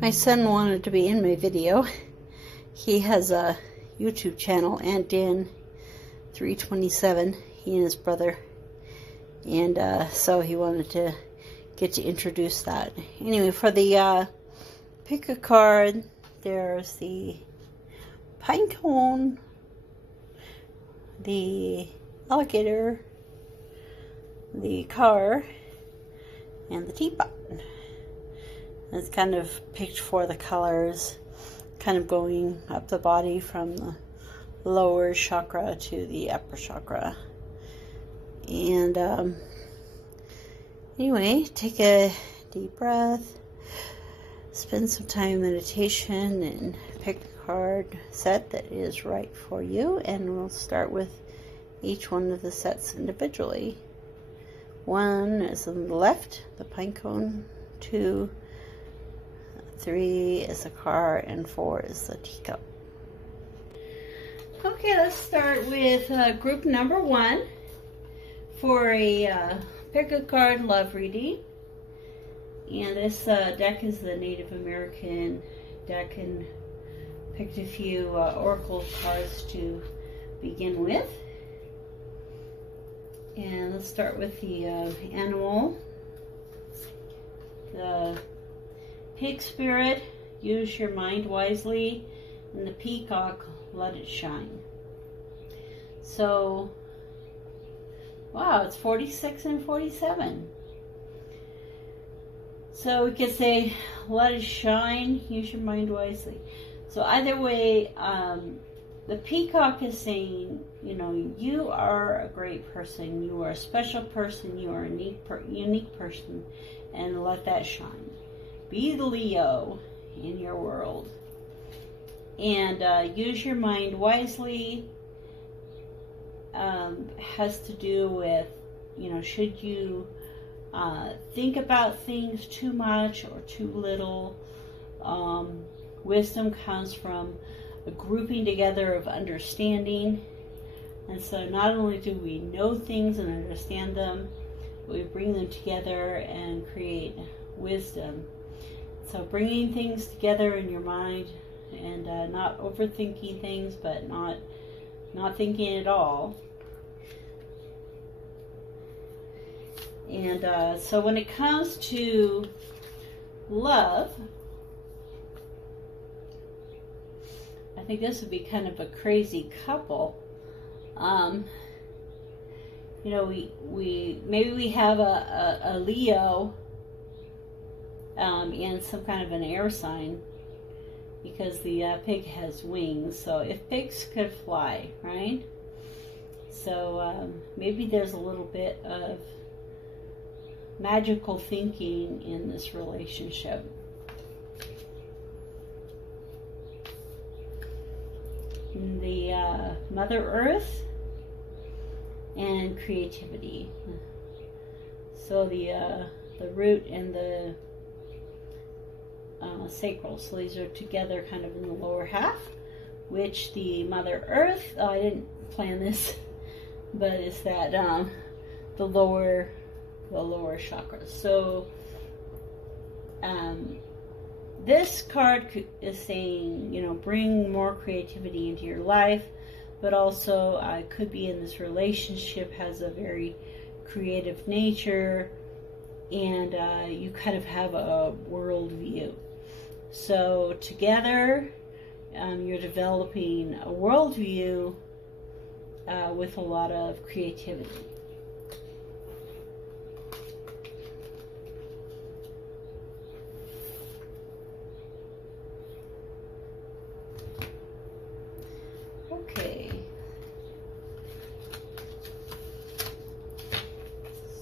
My son wanted to be in my video. He has a YouTube channel, Aunt Dan 327, he and his brother. And so he wanted to get to introduce that. Anyway, for the pick a card, there's the pine cone, the alligator, the car, and the teapot. It's kind of picked for the colors, kind of going up the body from the lower chakra to the upper chakra. And anyway, take a deep breath, spend some time in meditation, and pick a card set that is right for you. And we'll start with each one of the sets individually. 1 is on the left, the pine cone. 2, 3 is a car, and 4 is the teacup. Okay, let's start with group number 1 for a pick a card love reading. And this deck is the Native American deck, and picked a few oracle cards to begin with. And let's start with the animal. The pig spirit, use your mind wisely, and the peacock, let it shine. So, wow, it's 46 and 47. So we could say, let it shine, use your mind wisely. So either way, the peacock is saying, you know, you are a great person, you are a special person, you are a unique person, and let that shine. Be the Leo in your world. And use your mind wisely has to do with, you know, should you think about things too much or too little. Wisdom comes from a grouping together of understanding. And so not only do we know things and understand them, we bring them together and create wisdom. So bringing things together in your mind and not overthinking things, but not thinking at all. And so when it comes to love, I think this would be kind of a crazy couple. You know, maybe we have a Leo and some kind of an air sign, because the pig has wings. So if pigs could fly, right? So maybe there's a little bit of magical thinking in this relationship. The Mother Earth and creativity. So the root and the sacral. So these are together kind of in the lower half, which the Mother Earth, I didn't plan this, but it's that the lower chakras. So this card is saying, you know, bring more creativity into your life, but also could be in this relationship has a very creative nature, and you kind of have a world view. So together, you're developing a worldview with a lot of creativity. Okay.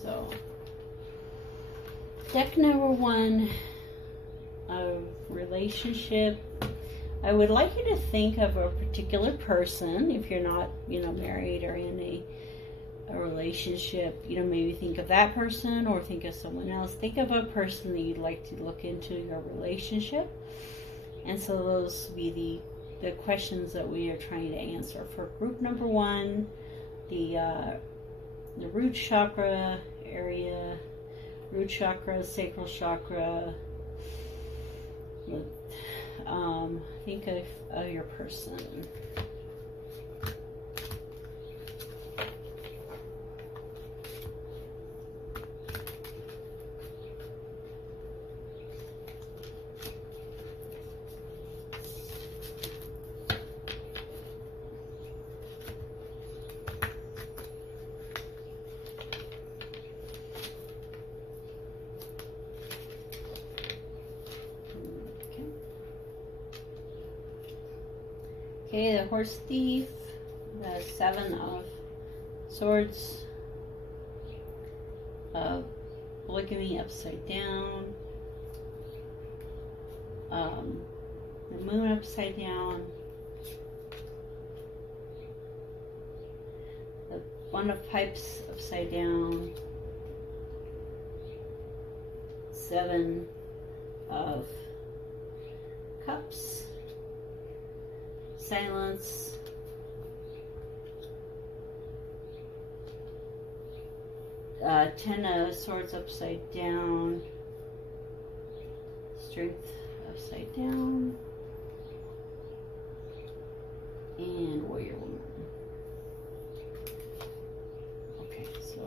So, deck number 1 of relationship. I would like you to think of a particular person, if you're not, you know, married or in a relationship. You know, maybe think of that person or think of someone else. Think of a person that you'd like to look into your relationship. And so those would be the questions that we are trying to answer. For group number 1, the root chakra area, root chakra, sacral chakra, Think of your person. Okay, the horse thief, the 7 of swords, polygamy upside down, the moon upside down, the 1 of pipes upside down, 7 of cups, silence, Ten of swords upside down, strength upside down, and warrior woman. Okay, so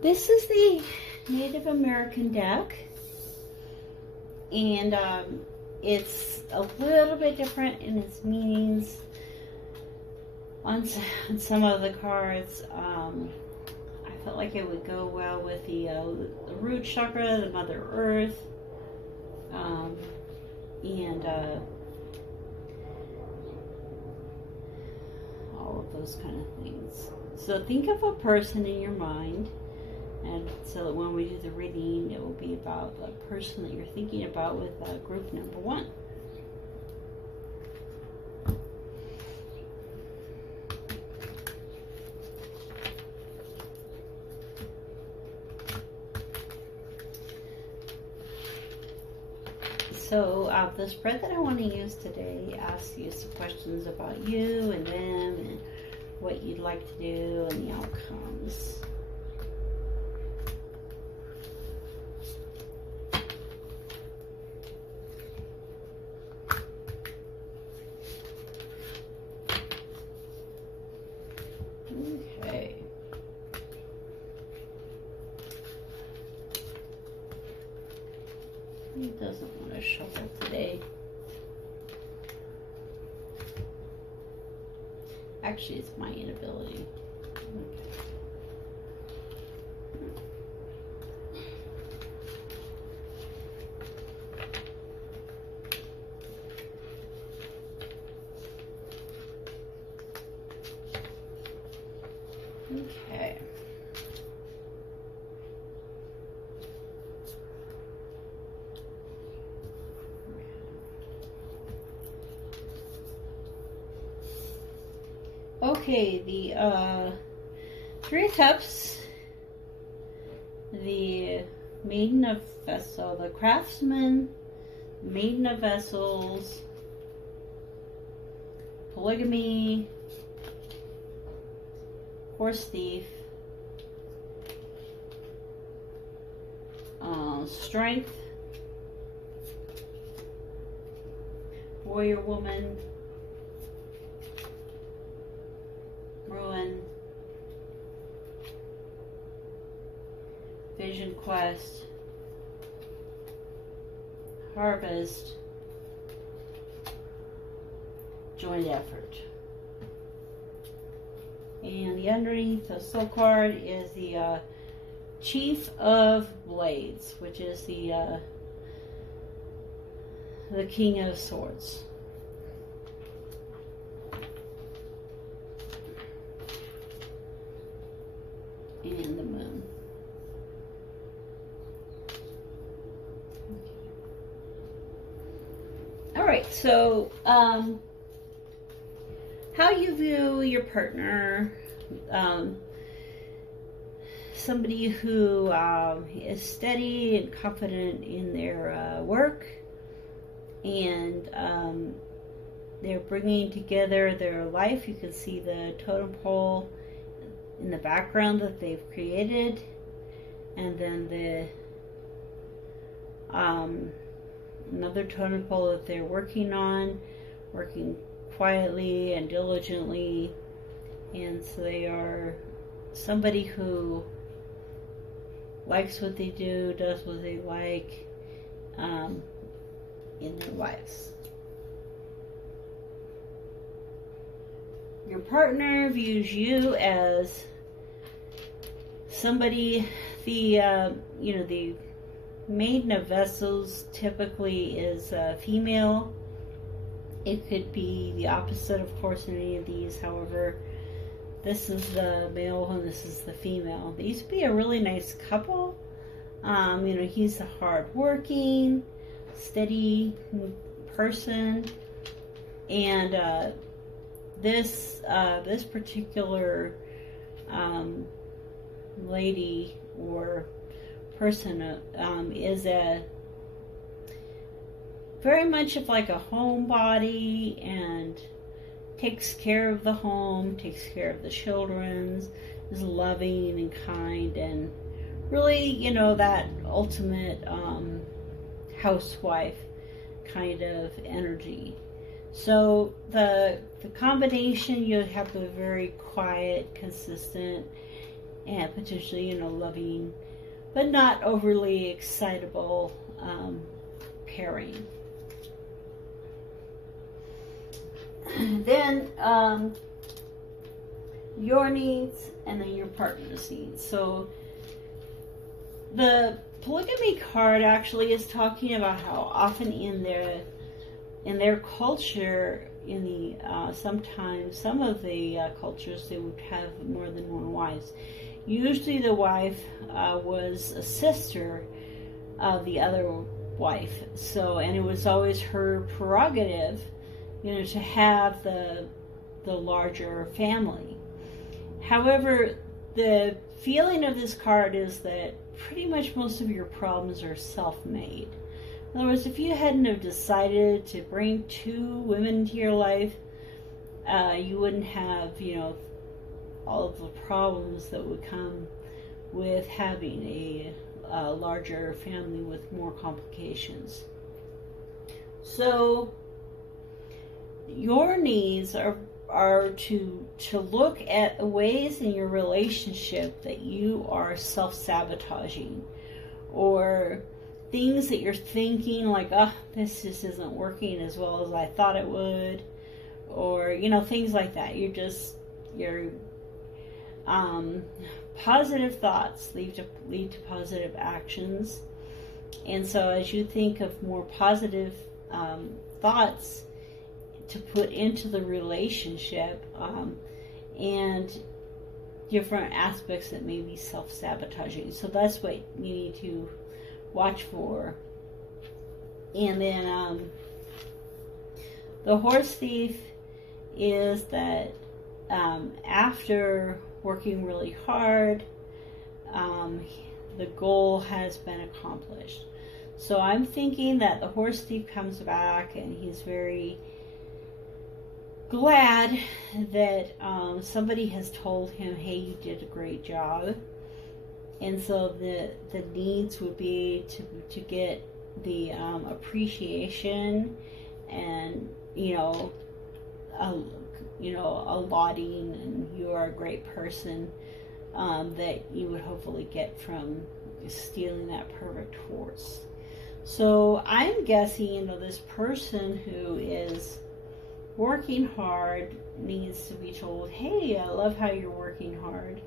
this is the Native American deck. And it's a little bit different in its meanings on some of the cards. I felt like it would go well with the root chakra, the Mother Earth, and all of those kind of things. So think of a person in your mind. And so that when we do the reading, it will be about the person that you're thinking about with group number 1. So the spread that I want to use today asks you some questions about you and them and what you'd like to do and the outcomes. Okay. He doesn't want to shuffle today. Actually, it's my inability. Okay. Okay, the 3 of Cups, the Maiden of Vessels, the Craftsman, Maiden of Vessels, Polygamy, Horse Thief, Strength, Warrior Woman, Ruin, Vision Quest, Harvest, Joint Effort. And the underneath the soul card is the Chief of Blades, which is the King of Swords. And the Moon. Okay. All right, so how you view your partner, somebody who is steady and confident in their work, and they're bringing together their life. You can see the totem pole in the background that they've created. And then the another totem pole that they're working on, working quietly and diligently. And so they are somebody who likes what they do, does what they like in their lives. Your partner views you as somebody, the maiden of vessels typically is female. It could be the opposite, of course, in any of these. However, this is the male and this is the female. They used to be a really nice couple. He's a hard-working, steady person, and this particular lady or person is a very much of like a homebody and takes care of the home, takes care of the children, is loving and kind, and really, that ultimate housewife kind of energy. So the combination, you have a very quiet, consistent, and potentially, loving, but not overly excitable pairing. Then your needs, and then your partner's needs. So the polygamy card actually is talking about how often in their culture, in the sometimes some of the cultures, they would have more than one wife. Usually the wife was a sister of the other wife. So, and it was always her prerogative, to have the larger family. However, the feeling of this card is that pretty much most of your problems are self-made. In other words, if you hadn't have decided to bring two women into your life, you wouldn't have, all of the problems that would come with having a larger family with more complications. So your needs are to look at the ways in your relationship that you are self-sabotaging, or things that you're thinking like, this just isn't working as well as I thought it would, or things like that. Your positive thoughts lead to positive actions, and so as you think of more positive thoughts to put into the relationship, and different aspects that may be self-sabotaging. So that's what you need to watch for. And then the horse thief is that after working really hard, the goal has been accomplished. So I'm thinking that the horse thief comes back and he's very glad that somebody has told him, hey, you did a great job. And so the needs would be to get the appreciation and a lauding, and you are a great person, that you would hopefully get from stealing that perfect horse. So I'm guessing this person who is working hard needs to be told, hey, I love how you're working hard.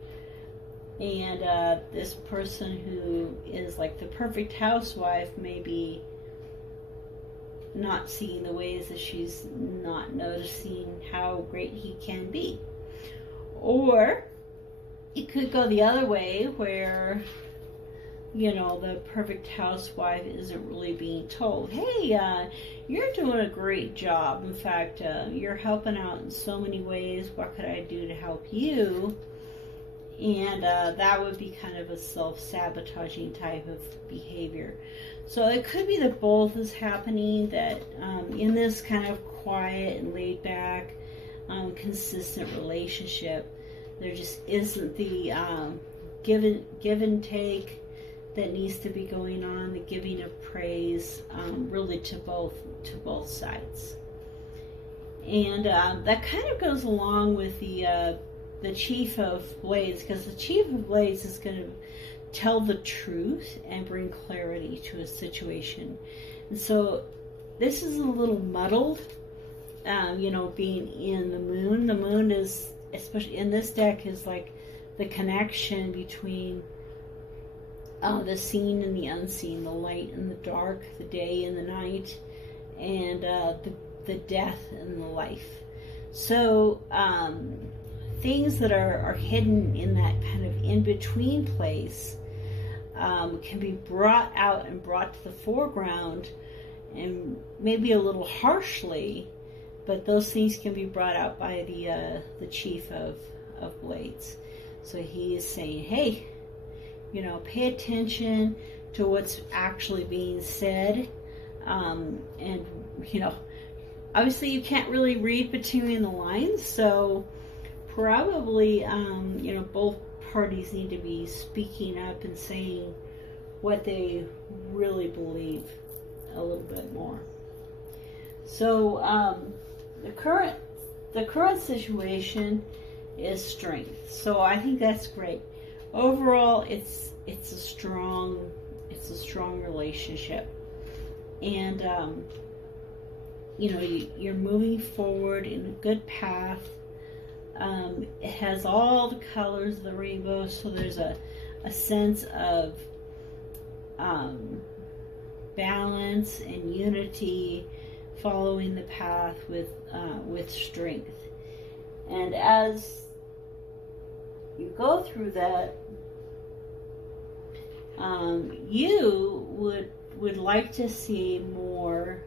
And this person who is like the perfect housewife may be not seeing the ways that she's not noticing how great he can be. Or it could go the other way where, the perfect housewife isn't really being told, hey, you're doing a great job. In fact, you're helping out in so many ways. What could I do to help you? And that would be kind of a self-sabotaging type of behavior. So it could be that both is happening, that in this kind of quiet and laid back, consistent relationship, there just isn't the give and take, that needs to be going on, the giving of praise, really to both sides. And that kind of goes along with the Chief of Blades, because the Chief of Blades is going to tell the truth and bring clarity to a situation. And so this is a little muddled, being in the moon. The moon is, especially in this deck, is like the connection between the seen and the unseen, the light and the dark, the day and the night, and the death and the life. So things that are hidden in that kind of in-between place can be brought out and brought to the foreground, and maybe a little harshly, but those things can be brought out by the Chief of Blades. So he is saying, hey, pay attention to what's actually being said, and obviously you can't really read between the lines, so probably both parties need to be speaking up and saying what they really believe a little bit more. So the current situation is strength. So I think that's great. Overall, it's a strong relationship, and you're moving forward in a good path. It has all the colors of the rainbow, so there's a sense of balance and unity, following the path with strength. And as you go through that, you would like to see more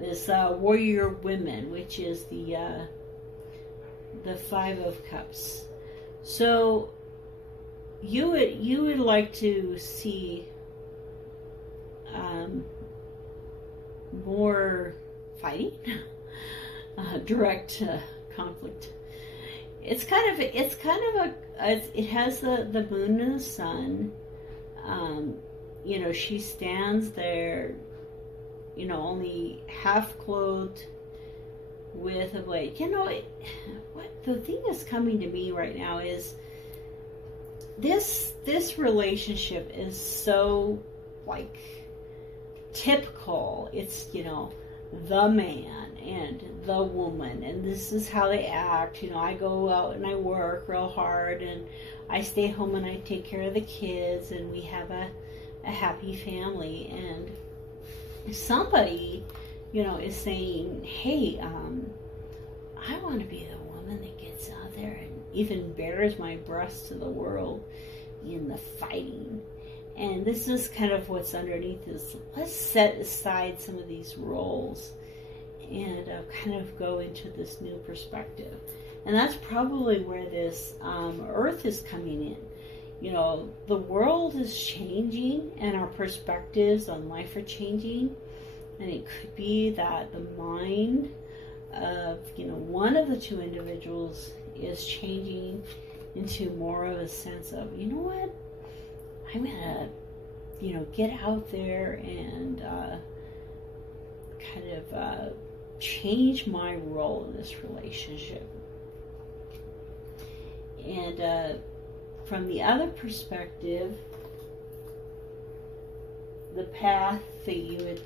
this warrior women, which is the Five of Cups. So you would like to see more fighting, direct conflict. It has the moon and the sun. She stands there, only half clothed with a blade. What the thing that's coming to me right now is this relationship is so like typical. It's the man and the woman, and this is how they act. I go out and I work real hard, and I stay home and I take care of the kids, and we have a happy family. And somebody is saying, hey, I want to be the woman that gets out there and even bears my breast to the world in the fighting. And this is kind of what's underneath this. Let's set aside some of these roles and kind of go into this new perspective. And that's probably where this Earth is coming in. The world is changing and our perspectives on life are changing. And it could be that the mind of, one of the two individuals is changing into more of a sense of, what? I'm going to, get out there and kind of change my role in this relationship. And from the other perspective, the path that you would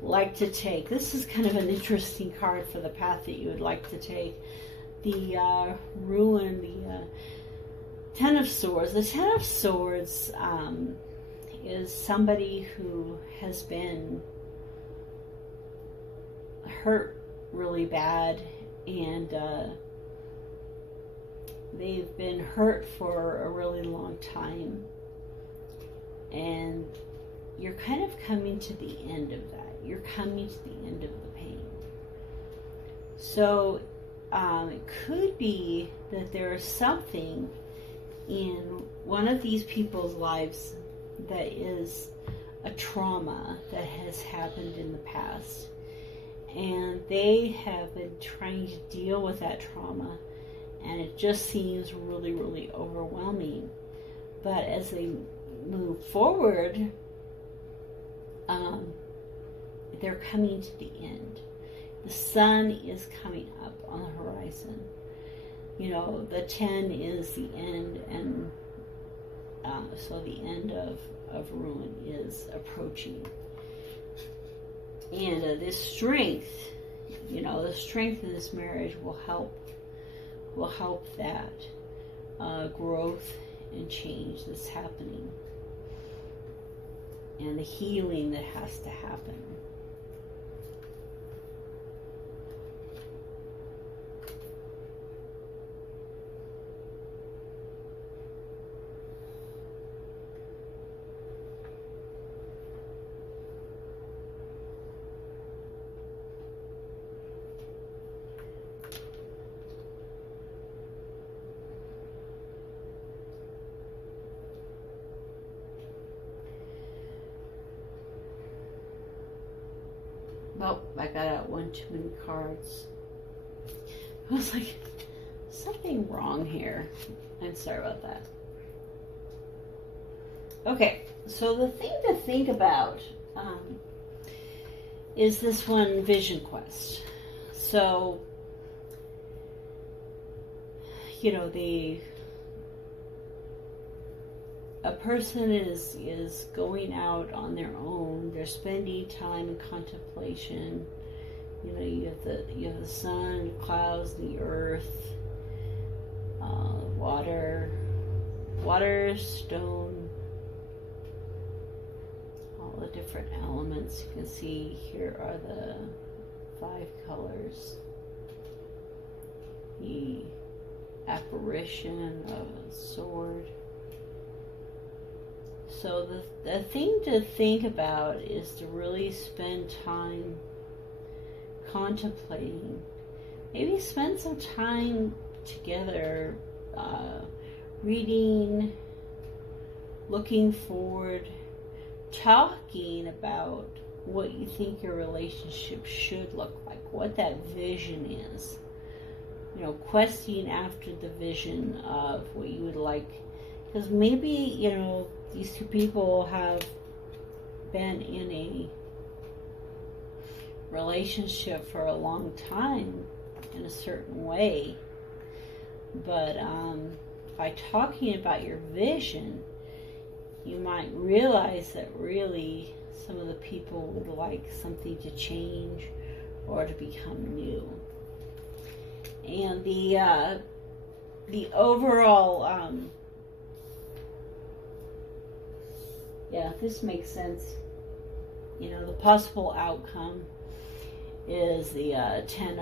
like to take. This is kind of an interesting card for the path that you would like to take. The ruin, the Ten of Swords. The Ten of Swords is somebody who has been hurt really bad, and they've been hurt for a really long time, and you're kind of coming to the end of that. You're coming to the end of the pain. So it could be that there is something in one of these people's lives that is a trauma that has happened in the past, and they have been trying to deal with that trauma, and it just seems really, really overwhelming. But as they move forward, they're coming to the end. The sun is coming up on the horizon. You know, the 10 is the end, and so the end of ruin is approaching. And this strength, you know, the strength of this marriage will help that growth and change that's happening, and the healing that has to happen. Oh, I got out one too many cards. I was like, something wrong here. I'm sorry about that. Okay, so the thing to think about is this one, Vision Quest. So, you know, a person is going out on their own. They're spending time in contemplation. You know, you have the sun, the clouds, the earth, water, stone, all the different elements. You can see here are the 5 colors. The apparition of a sword. So the thing to think about is to really spend time contemplating. Maybe spend some time together, reading, looking forward, talking about what you think your relationship should look like, what that vision is. You know, questing after the vision of what you would like. Because maybe, you know, these two people have been in a relationship for a long time in a certain way. But by talking about your vision, you might realize that really some of the people would like something to change or to become new. And the overall yeah, this makes sense. You know, the possible outcome is the 10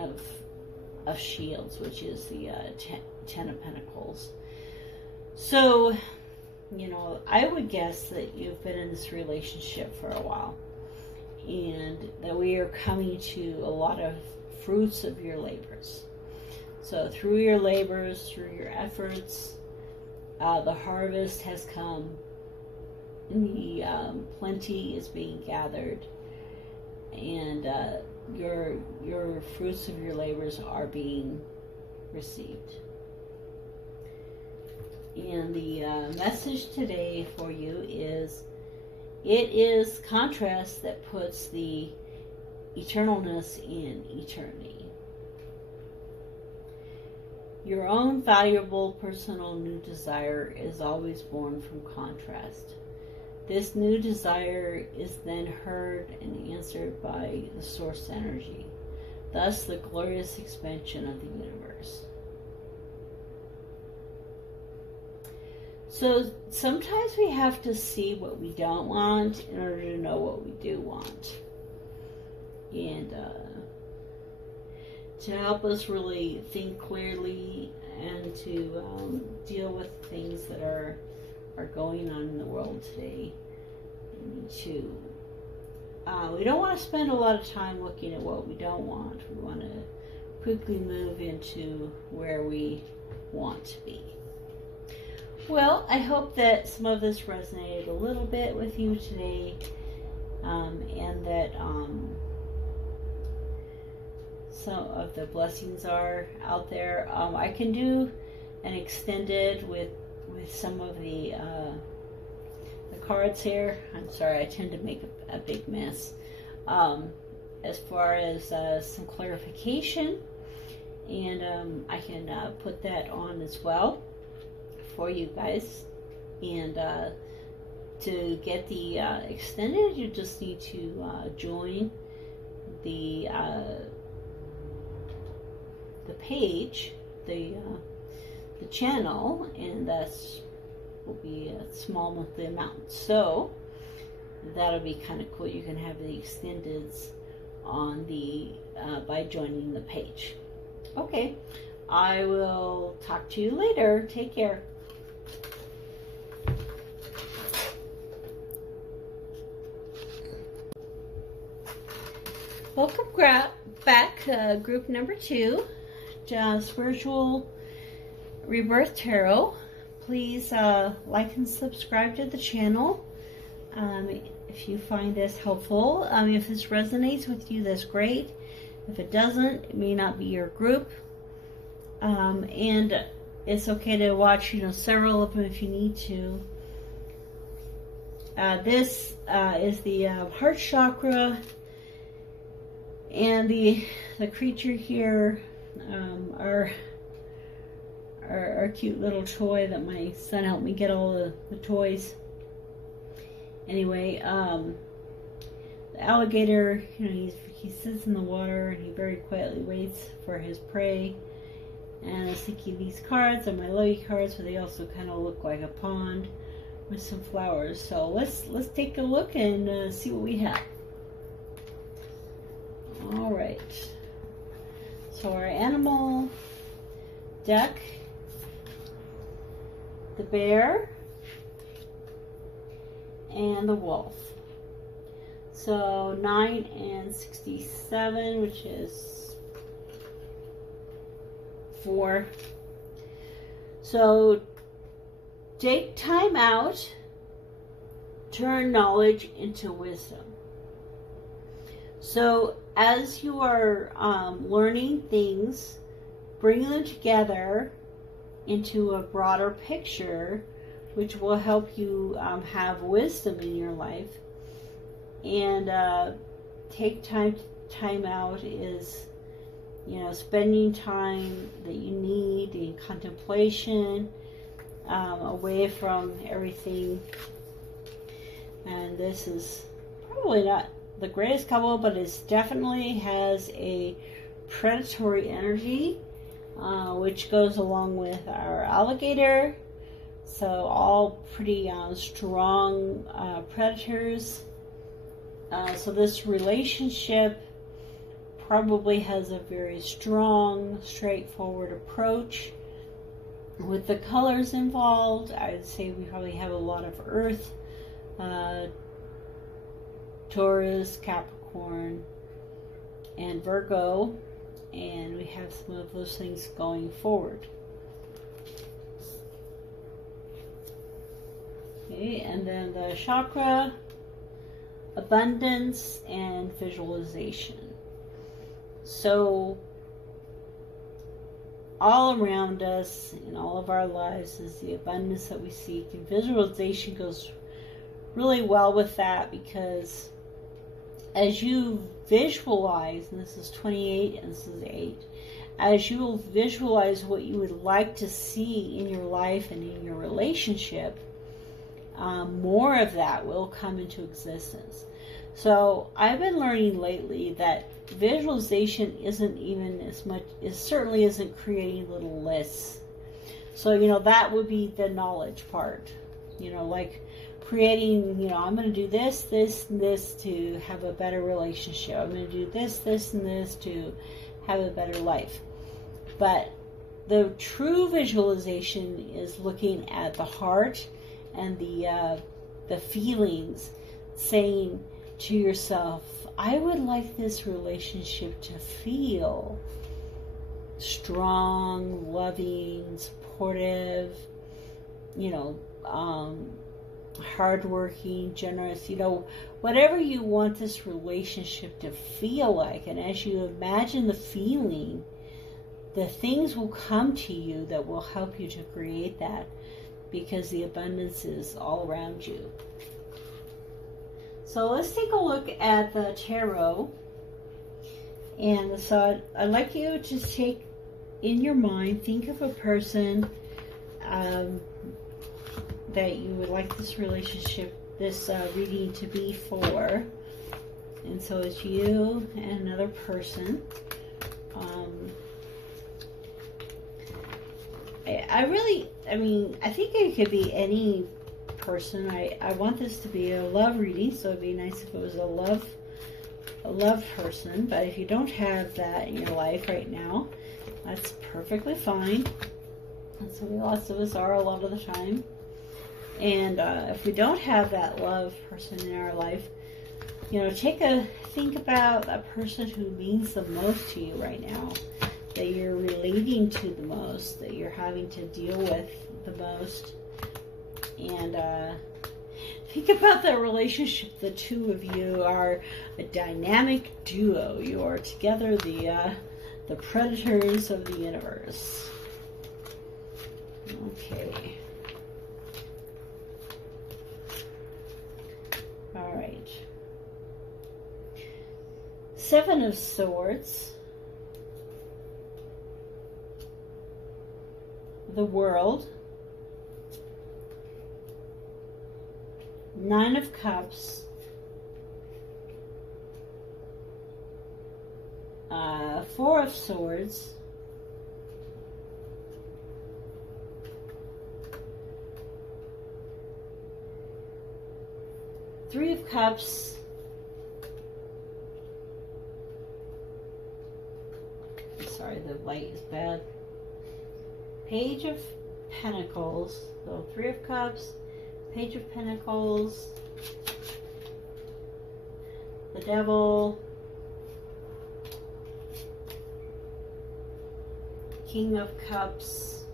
of Shields, which is the 10 of Pentacles. So, you know, I would guess that you've been in this relationship for a while, and that we are coming to a lot of fruits of your labors. So through your labors, through your efforts, the harvest has come. The plenty is being gathered, and your fruits of your labors are being received. And the message today for you is, it is contrast that puts the eternalness in eternity. Your own valuable personal new desire is always born from contrast. This new desire is then heard and answered by the source energy, thus the glorious expansion of the universe. So sometimes we have to see what we don't want in order to know what we do want. And to help us really think clearly and to deal with things that are going on in the world today. We don't want to spend a lot of time looking at what we don't want. We want to quickly move into where we want to be. Well, I hope that some of this resonated a little bit with you today, and that some of the blessings are out there. I can do an extended with some of the cards here. I'm sorry, I tend to make a big mess. As far as some clarification, and I can put that on as well for you guys. And to get the extended, you just need to join the page, the channel, and that's will be a small monthly amount. So that'll be kind of cool. You can have the extendeds on the by joining the page. Okay, I will talk to you later. Take care. Welcome back, group number 2, Spiritual Rebirth Tarot. Please like and subscribe to the channel if you find this helpful. If this resonates with you, that's great. If it doesn't, it may not be your group. And it's okay to watch, several of them if you need to. This is the heart chakra. And the creature here, our cute little toy that my son helped me get all the toys. Anyway, the alligator, he sits in the water and he very quietly waits for his prey. And I was thinking these cards are my lucky cards, but they also kind of look like a pond with some flowers. So let's take a look and see what we have. All right, so our animal deck, the bear, and the wolf. So 9 and 67, which is 4. So take time out, turn knowledge into wisdom. So as you are learning things, bring them together into a broader picture, which will help you have wisdom in your life. And take time out is, spending time that you need in contemplation, away from everything. And this is probably not the greatest couple, but it definitely has a predatory energy, which goes along with our alligator. So all pretty strong predators. So this relationship probably has a very strong, straightforward approach. With the colors involved, I would say we probably have a lot of earth, Taurus, Capricorn, and Virgo, and we have some of those things going forward. Okay, and then the chakra, abundance, and visualization. So all around us in all of our lives is the abundance that we seek, and visualization goes really well with that, because as you visualize, and this is 28 and this is 8, as you visualize what you would like to see in your life and in your relationship, more of that will come into existence. So I've been learning lately that visualization isn't even as much, it certainly isn't creating little lists. So, that would be the knowledge part. Like creating, I'm going to do this, this, and this to have a better relationship. I'm going to do this, this, and this to have a better life. But the true visualization is looking at the heart and the feelings, saying to yourself, I would like this relationship to feel strong, loving, supportive, hardworking, generous, whatever you want this relationship to feel like. And as you imagine the feeling, the things will come to you that will help you to create that, because the abundance is all around you. So let's take a look at the tarot. And so I'd like you to take in your mind, think of a person that you would like this relationship, this reading to be for. And so it's you and another person. I think it could be any person. I want this to be a love reading, so it'd be nice if it was a love person. But if you don't have that in your life right now, that's perfectly fine. That's the way lots of us are a lot of the time. And if we don't have that love person in our life, think about a person who means the most to you right now, that you're relating to the most, that you're having to deal with the most. And think about that relationship. The two of you are a dynamic duo. You are together the predators of the universe. Okay. All right. Seven of Swords. The World. Nine of Cups. Four of Swords. Three of Cups. Sorry, the light is bad. Page of Pentacles. So Three of Cups, Page of Pentacles, the Devil, King of Cups,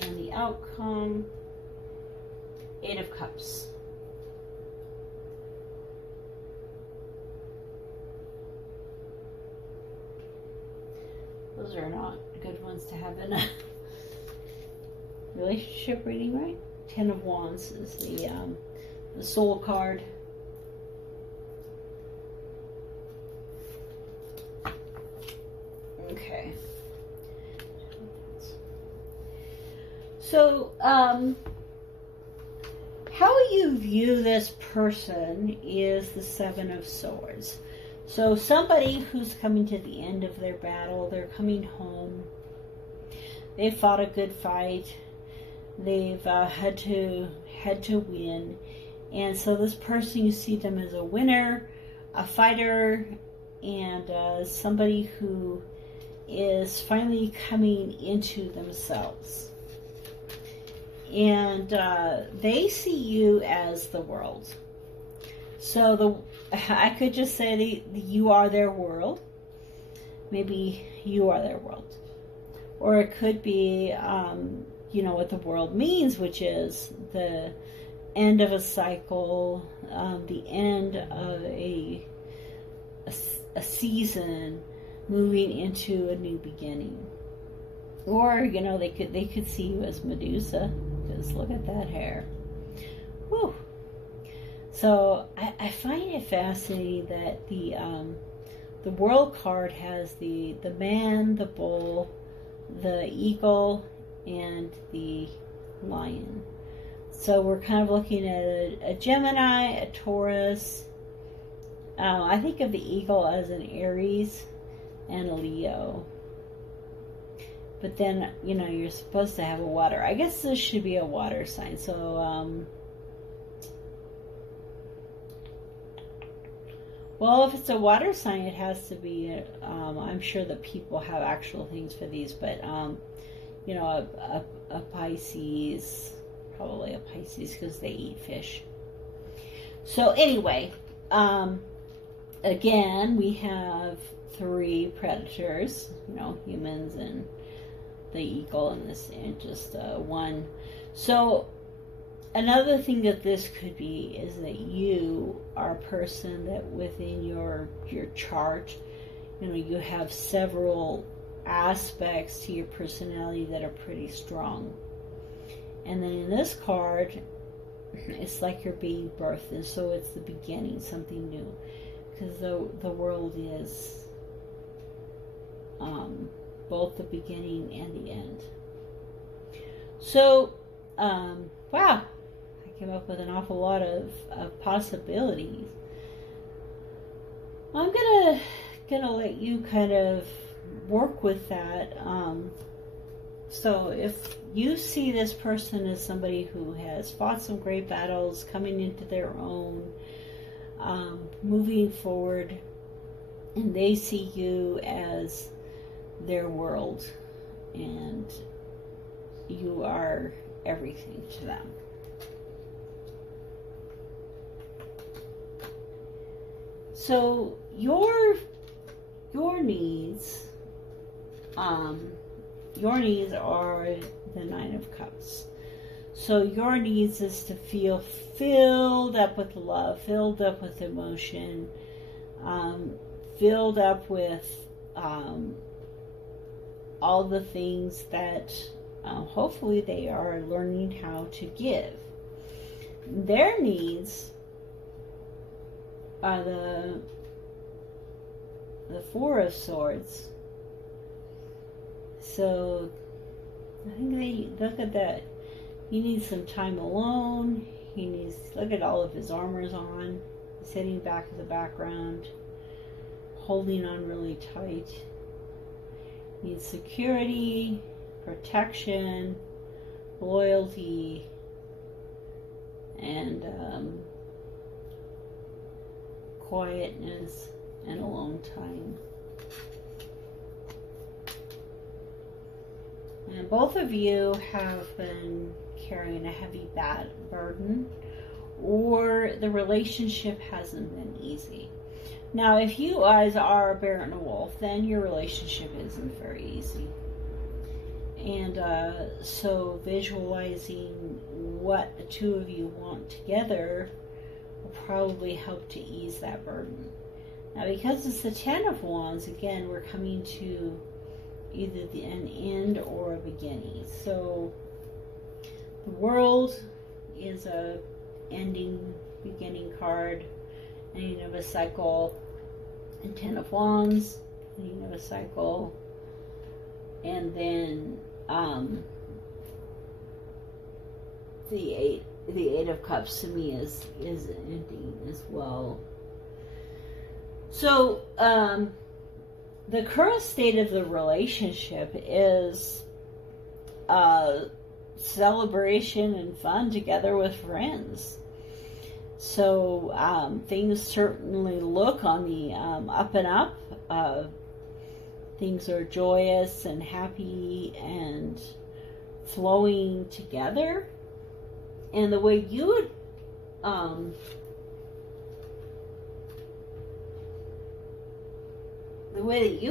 and the outcome, Eight of Cups. Those are not good ones to have in a relationship reading, right? Ten of Wands is the Soul card. Okay. So, how you view this person is the Seven of Swords. So somebody who's coming to the end of their battle, they're coming home. They fought a good fight. They've had to win. And so this person, you see them as a winner, a fighter, and somebody who is finally coming into themselves. And they see you as the world. So I could just say that you are their world. Maybe you are their world. Or it could be, what the world means, which is the end of a cycle, the end of a season, moving into a new beginning. Or, they could see you as Medusa, because look at that hair. Whew. So I find it fascinating that the World card has the man, the bull, the eagle, and the lion. So we're kind of looking at a Gemini, a Taurus. I think of the eagle as an Aries and a Leo. But then, you're supposed to have a water. I guess this should be a water sign. So, well, if it's a water sign, it has to be, I'm sure that people have actual things for these, but, a Pisces, probably a Pisces because they eat fish. So anyway, again, we have three predators, humans and the eagle and just one. So another thing that this could be is that you are a person that within your chart, you have several aspects to your personality that are pretty strong. And then in this card, It's like you're being birthed, and so it's the beginning, something new, because the world is both the beginning and the end. So, wow, I came up with an awful lot of possibilities. I'm gonna let you kind of work with that. So if you see this person as somebody who has fought some great battles, coming into their own, moving forward, and they see you as their world, and you are everything to them. So your needs, are the Nine of Cups. So your needs is to feel filled up with love, filled up with emotion, filled up with all the things that hopefully they are learning how to give. Their needs are the Four of Swords. So I think they look at that. He needs some time alone. He needs, look at all of his armors on, sitting back in the background, holding on really tight. Needs security, protection, loyalty, and quietness and alone time. And both of you have been carrying a heavy bad burden, or the relationship hasn't been easy. Now, if you guys are a bear and a wolf, then your relationship isn't very easy. And so visualizing what the two of you want together will probably help to ease that burden. Now, because it's the Ten of Wands, again, we're coming to either an end or a beginning. So the World is a ending, beginning card, ending of a cycle, and Ten of Wands, ending of a cycle, and then the Eight of Cups to me is ending as well. So the current state of the relationship is celebration and fun together with friends. So things certainly look on the up and up. Things are joyous and happy and flowing together. And the way you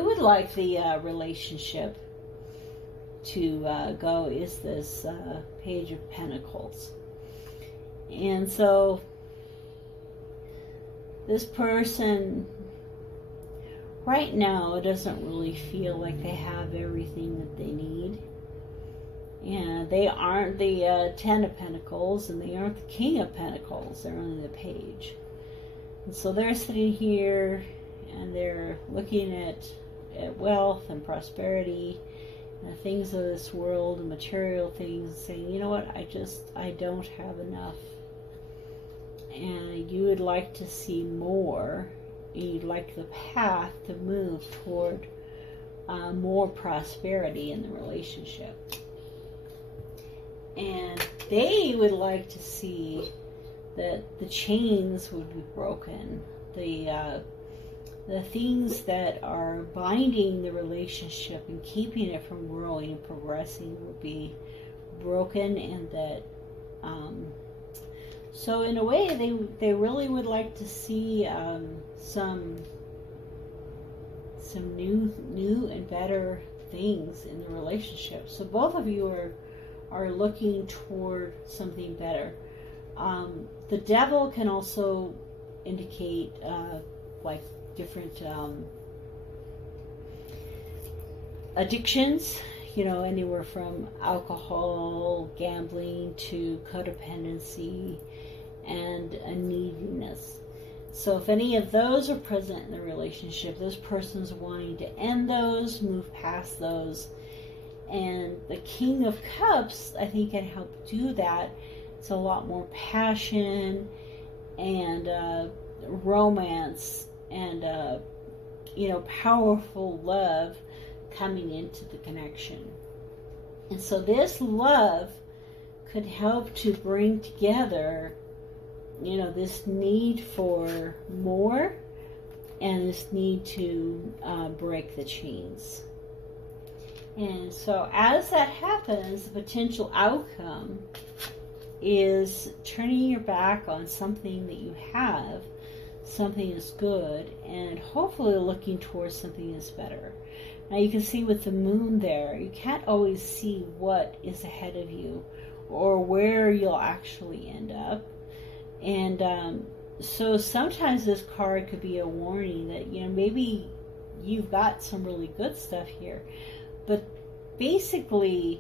would like the relationship to go is this Page of Pentacles. And so this person right now doesn't really feel like they have everything that they need. And they aren't the Ten of Pentacles, and they aren't the King of Pentacles. They're only the Page. And so they're sitting here, and they're looking at wealth and prosperity and the things of this world and material things, saying, you know what, I don't have enough. And you would like to see more. You'd like the path to move toward more prosperity in the relationship. And they would like to see that the chains would be broken. The things that are binding the relationship and keeping it from growing and progressing would be broken, and that so in a way they really would like to see some new and better things in the relationship. So both of you are looking toward something better. The Devil can also indicate like different addictions. anywhere from alcohol, gambling, to codependency and a neediness. So if any of those are present in the relationship, this person's wanting to end those, move past those. And the King of Cups, I think, can help do that. It's a lot more passion and romance and, powerful love coming into the connection. And so this love could help to bring together, this need for more and this need to break the chains. And so as that happens, the potential outcome is turning your back on something that you have, something is good, and hopefully looking towards something that's better. Now you can see with the moon there, you can't always see what is ahead of you or where you'll actually end up. And so sometimes this card could be a warning that, maybe you've got some really good stuff here. But basically,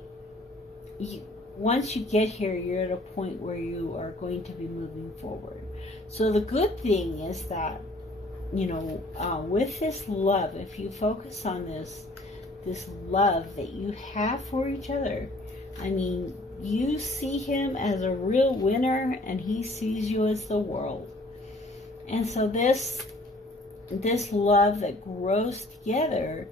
once you get here, you're at a point where you are going to be moving forward. So the good thing is that, with this love, if you focus on this love that you have for each other, I mean, you see him as a real winner and he sees you as the world. And so this love that grows together,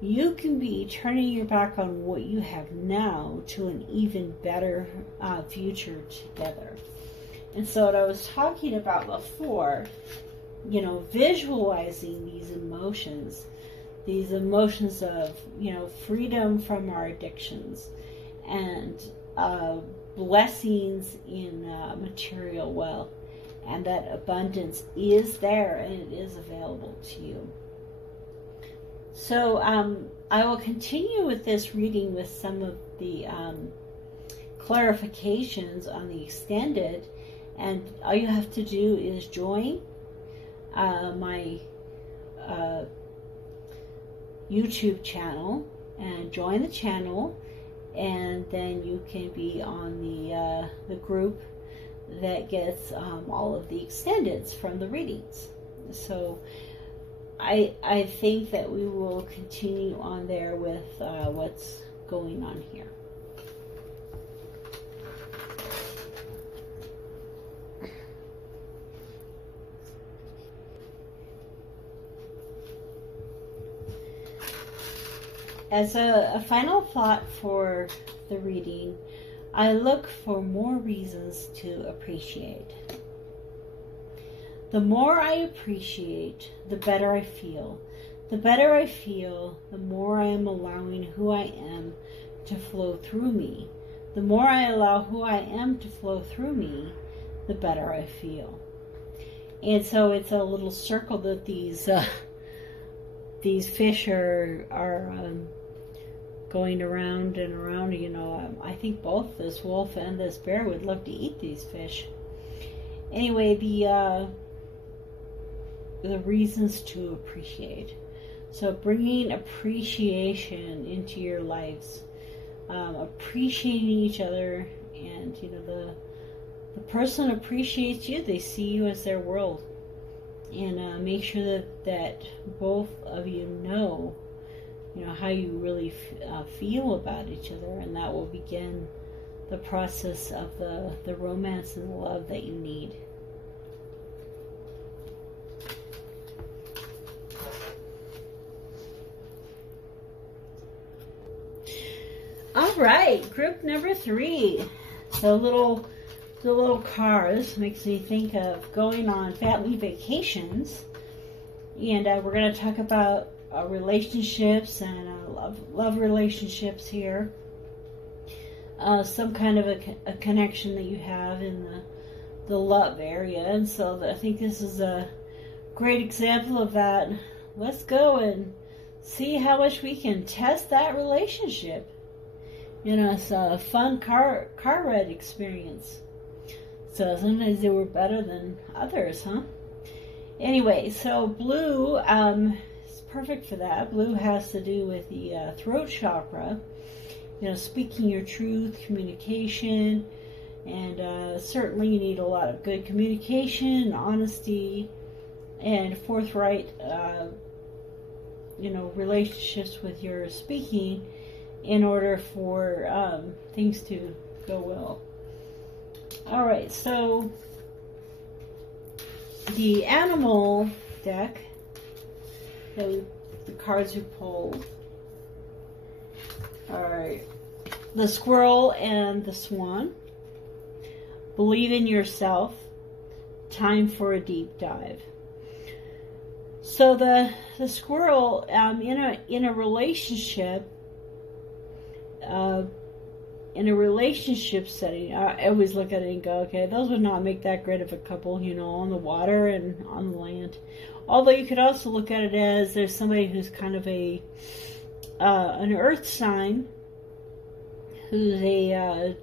you can be turning your back on what you have now to an even better future together. And so what I was talking about before, visualizing these emotions of, freedom from our addictions and blessings in material wealth, and that abundance is there and it is available to you. So I will continue with this reading with some of the clarifications on the extended, and all you have to do is join my YouTube channel and join the channel, and then you can be on the group that gets all of the extendeds from the readings. So I think that we will continue on there with what's going on here. As a final thought for the reading, I look for more reasons to appreciate. The more I appreciate, the better I feel. The better I feel, the more I am allowing who I am to flow through me. The more I allow who I am to flow through me, the better I feel. And so it's a little circle that these fish are going around and around. I think both this wolf and this bear would love to eat these fish. Anyway, the reasons to appreciate. So bringing appreciation into your lives, appreciating each other, and the person appreciates you. They see you as their world, and make sure that both of you know how you really feel about each other, and that will begin the process of the romance and the love that you need. All right, group number 3. The little car. This makes me think of going on family vacations, and we're going to talk about relationships and love relationships here. Some kind of a connection that you have in the love area, and so I think this is a great example of that. Let's go and see how much we can test that relationship. It's a fun car ride experience. So sometimes they were better than others, huh? Anyway, so blue is perfect for that. Blue has to do with the throat chakra, speaking your truth, communication, and certainly you need a lot of good communication, honesty, and forthright, relationships with your speaking in order for things to go well. All right, so the animal deck, the cards we pulled are the squirrel and the swan. Believe in yourself. Time for a deep dive. So the squirrel, in a relationship, setting, I always look at it and go, okay, those would not make that great of a couple, on the water and on the land. Although you could also look at it as there's somebody who's kind of an earth sign, who's a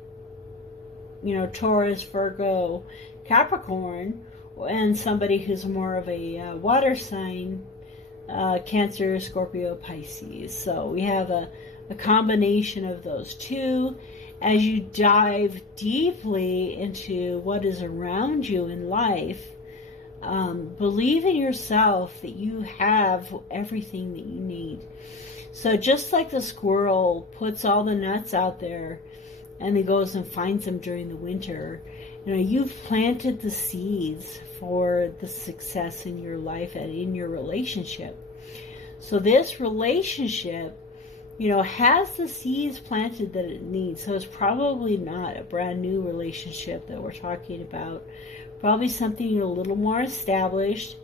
Taurus, Virgo, Capricorn, and somebody who's more of a water sign, Cancer, Scorpio, Pisces. So we have a combination of those two. As you dive deeply into what is around you in life, believe in yourself that you have everything that you need. So just like the squirrel puts all the nuts out there and he goes and finds them during the winter, you've planted the seeds for the success in your life and in your relationship. So this relationship, has the seeds planted that it needs. So it's probably not a brand new relationship that we're talking about. Probably something a little more established.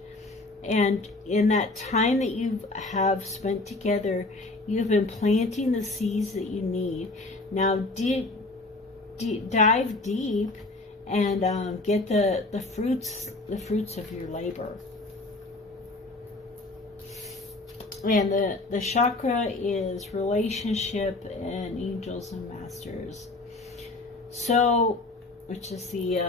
And in that time that you have spent together, you've been planting the seeds that you need. Now dive deep and get the fruits of your labor. And the chakra is relationship and angels and masters. So, which is the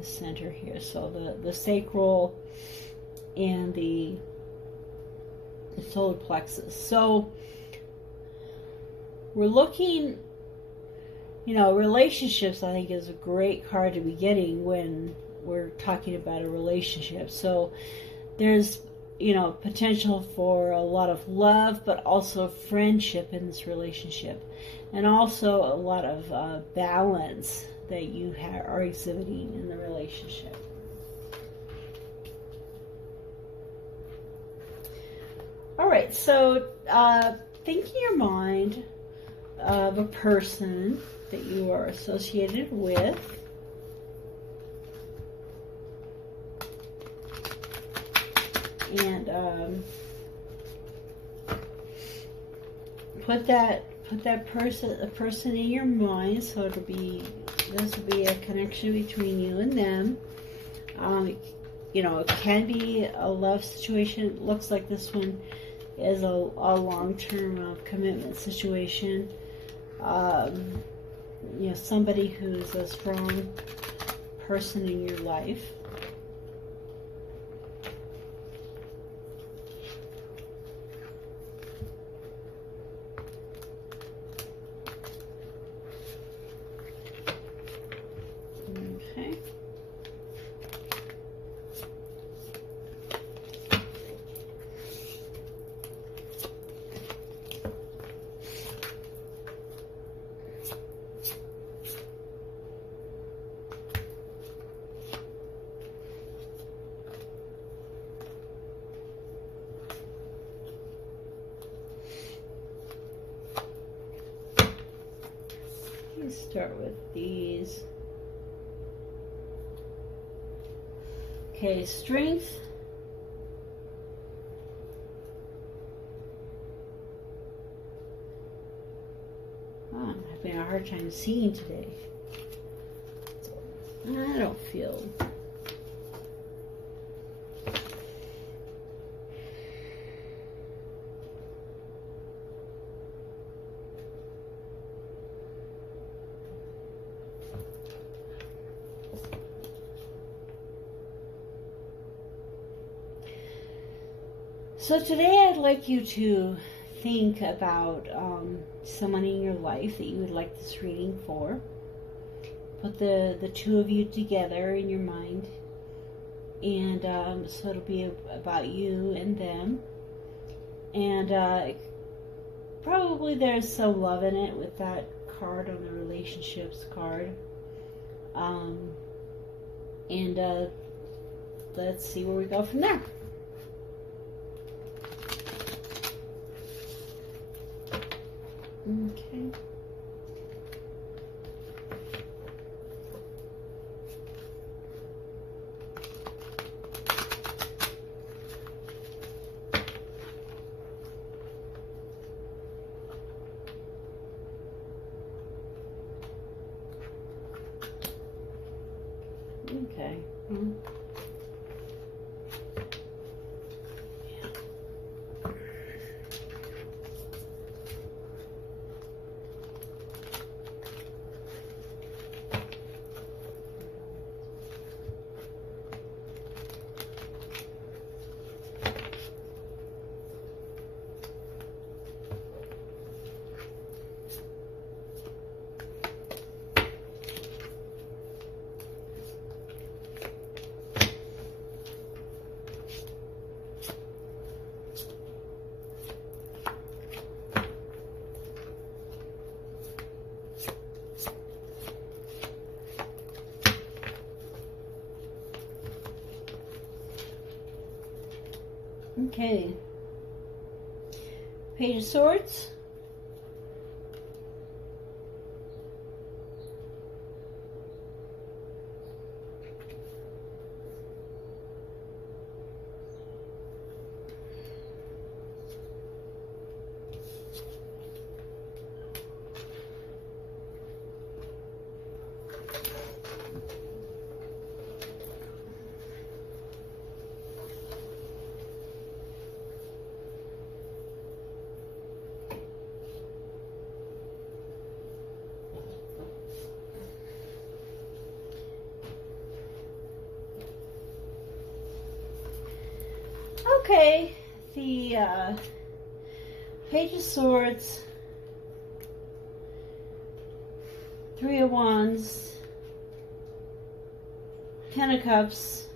center here. So the sacral and the solar plexus. So we're looking, relationships, I think, is a great card to be getting when we're talking about a relationship. So there's, potential for a lot of love, but also friendship in this relationship. And also a lot of balance that you are exhibiting in the relationship. All right, so think in your mind of a person that you are associated with. And put that person in your mind. So this will be a connection between you and them. It can be a love situation. It looks like this one is a long-term commitment situation. Somebody who's a strong person in your life. Okay. Let's start with these. Okay, strength. Oh, I'm having a hard time seeing today. I don't feel. So today I'd like you to think about someone in your life that you would like this reading for. Put the two of you together in your mind. And so it'll be about you and them. And probably there's some love in it with that card on the relationships card. And let's see where we go from there. Okay. Okay. Okay. Page of Swords. Okay, the Page of Swords, Three of Wands, Ten of Cups,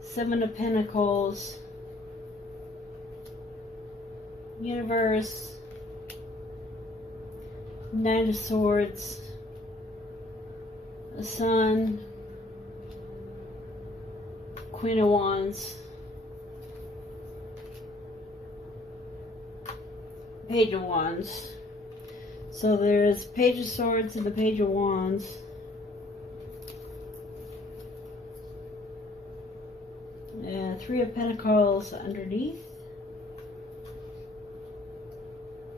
Seven of Pentacles, Universe, Nine of Swords, the Sun, Queen of Wands, Page of Wands. So there's Page of Swords and the Page of Wands. Three of Pentacles underneath.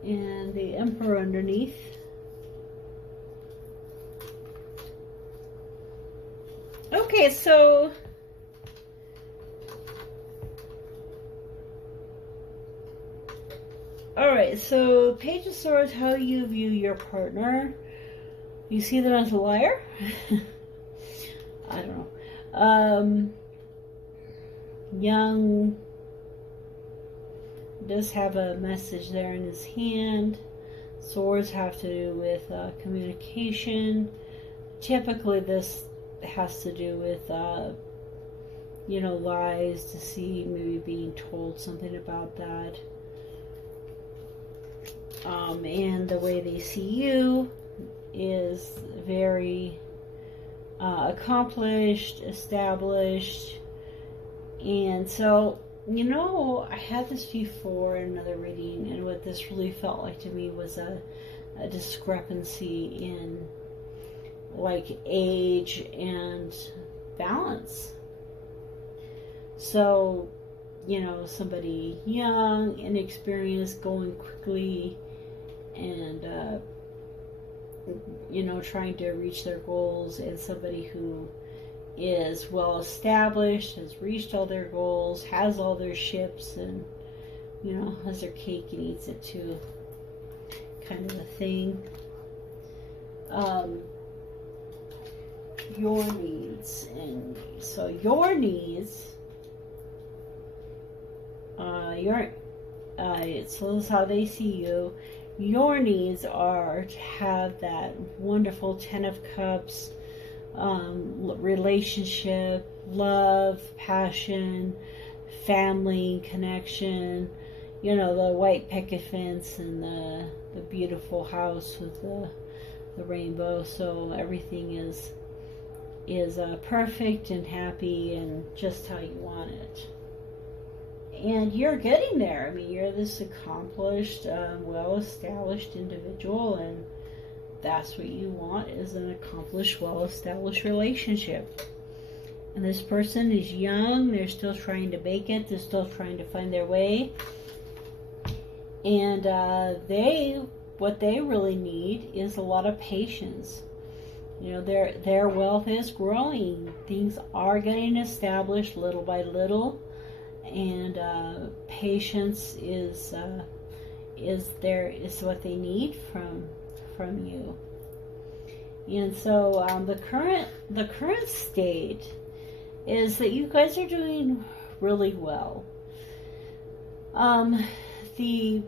And the Emperor underneath. Okay, so alright, so Page of Swords, how you view your partner. You see them as a liar? I don't know. Young, does have a message there in his hand. Swords have to do with communication. Typically this has to do with, you know, lies, deceit, maybe being told something about that. And the way they see you is very accomplished, established. And so, you know, I had this before in another reading, and what this really felt like to me was a discrepancy in like age and balance. So, you know, somebody young, inexperienced, going quickly, and you know, trying to reach their goals, and somebody who is well established, has reached all their goals, has all their ships, and, you know, has their cake and eats it too, kind of a thing. Your needs, and so your needs so this is how they see you. Your needs are to have that wonderful Ten of Cups, relationship, love, passion, family connection, the white picket fence and the beautiful house with the rainbow. So everything is perfect and happy and just how you want it. And you're getting there. I mean, you're this accomplished, well-established individual, and that's what you want, is an accomplished, well-established relationship. And this person is young. They're still trying to make it. They're still trying to find their way. And what they really need is a lot of patience. Their wealth is growing. Things are getting established little by little. And patience is what they need from you. And so the current state is that you guys are doing really well. The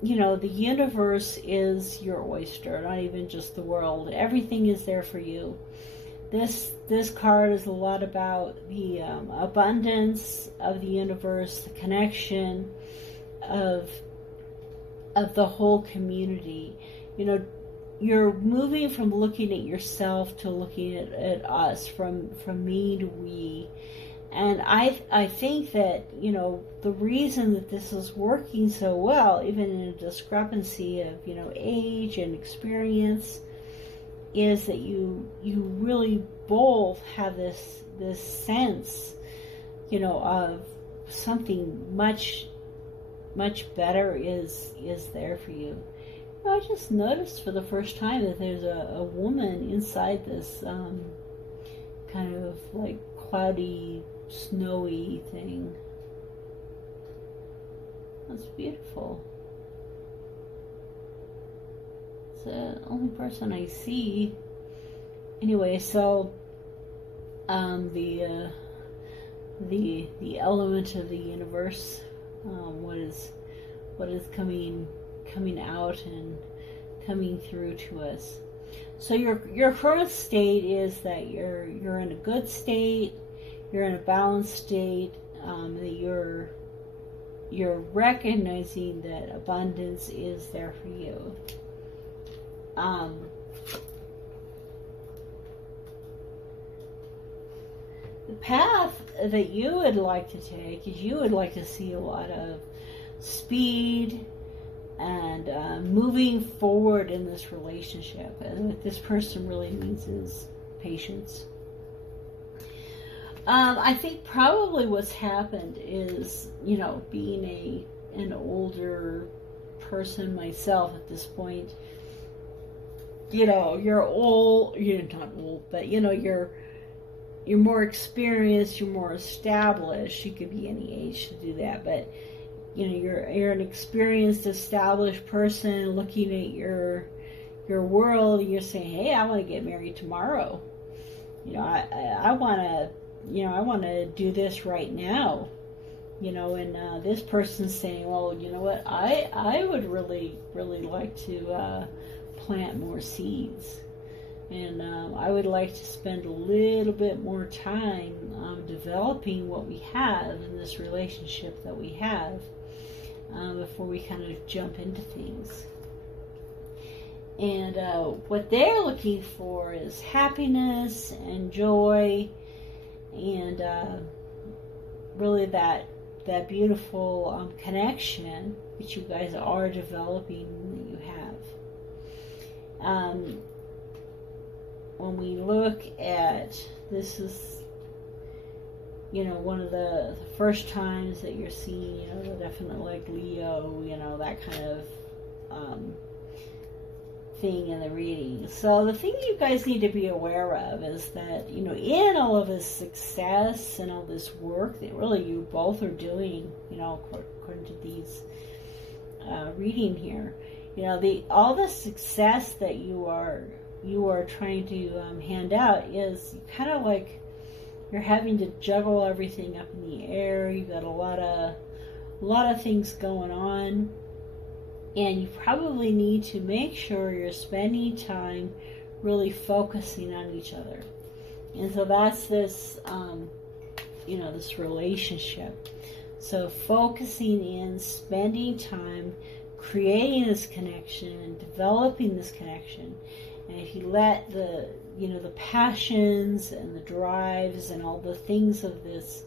universe is your oyster, not even just the world. Everything is there for you. This card is a lot about the abundance of the universe, the connection of the whole community. You're moving from looking at yourself to looking at us, from me to we. And I think that, the reason that this is working so well, even in a discrepancy of, age and experience, is that you really both have this sense, of something much better is there for you. I just noticed for the first time that there's a woman inside this kind of like cloudy, snowy thing. That's beautiful. It's the only person I see. Anyway, so the element of the universe, what is coming out and coming through to us. So your current state is that you're in a good state, you're in a balanced state, that you're recognizing that abundance is there for you. The path that you would like to take is you would like to see a lot of speed and moving forward in this relationship. And what this person really needs is patience. I think probably what's happened is, being an older person myself at this point, you're old, you're not old, but you're more experienced, you're more established. You could be any age to do that, but you're an experienced, established person looking at your world, and you're saying, hey, I want to get married tomorrow. I want to do this right now. And this person's saying, well, you know what, I would really, really like to plant more seeds. And I would like to spend a little bit more time developing what we have in this relationship that we have before we kind of jump into things. And what they're looking for is happiness and joy and really that beautiful connection that you guys are developing, that you have. When we look at, this is, one of the first times that you're seeing, definitely like Leo, that kind of thing in the reading. So the thing you guys need to be aware of is that, in all of this success and all this work that really you both are doing, according to these reading here, all the success that you are trying to hand out is kind of like you're having to juggle everything up in the air. You got a lot a lot of things going on, and you probably need to make sure you're spending time really focusing on each other. And so that's this, this relationship. So focusing in, spending time, creating this connection, developing this connection. And if you let the passions and the drives and all the things of this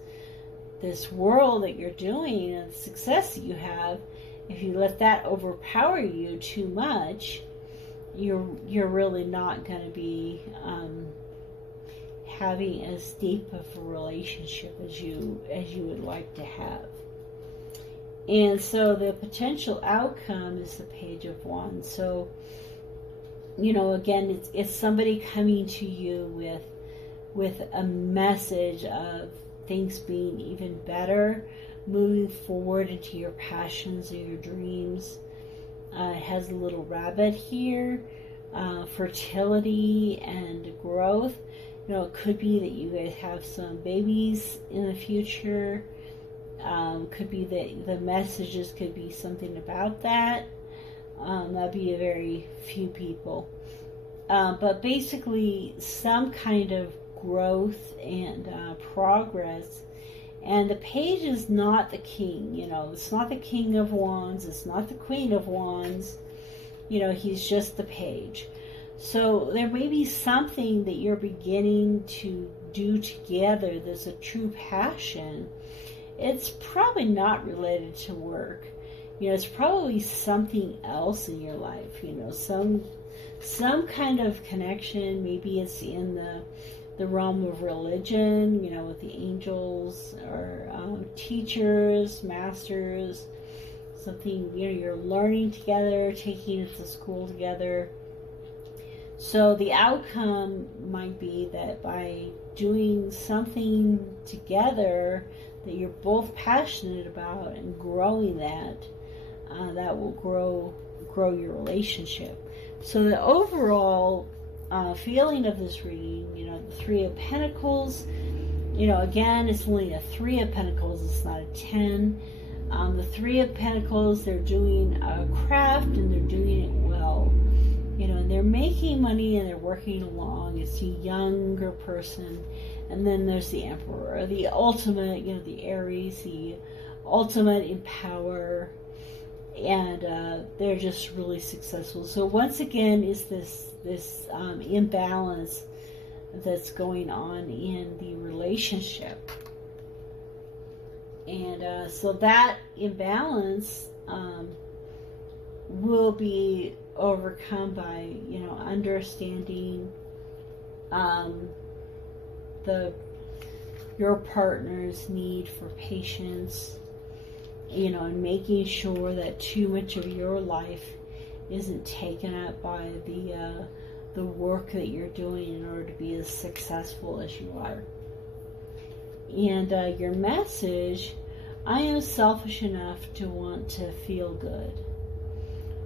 world that you're doing and the success that you have, if you let that overpower you too much, you're really not going to be having as deep of a relationship as you would like to have. And so the potential outcome is the Page of Wands. So, again, it's somebody coming to you with a message of things being even better, moving forward into your passions or your dreams. It has a little rabbit here, fertility and growth. It could be that you guys have some babies in the future. Could be that the messages could be something about that. That'd be a very few people. But basically some kind of growth and progress. And the page is not the king, it's not the King of Wands, it's not the Queen of Wands, he's just the page. So there may be something that you're beginning to do together that's a true passion. It's probably not related to work. It's probably something else in your life, some kind of connection. Maybe it's in the realm of religion, with the angels or teachers, masters, something, you're learning together, taking it to school together. So the outcome might be that by doing something together that you're both passionate about and growing that will grow your relationship. So the overall feeling of this reading, the Three of Pentacles, again, it's only a Three of Pentacles, it's not a 10. The Three of Pentacles, they're doing a craft and they're doing it well. And they're making money and they're working along. It's a younger person. And then there's the Emperor, the ultimate, the Aries, the ultimate in power. And they're just really successful. So once again, is this imbalance that's going on in the relationship. And so that imbalance will be overcome by, understanding your partner's need for patience, and making sure that too much of your life isn't taken up by the work that you're doing in order to be as successful as you are. And your message, I am selfish enough to want to feel good.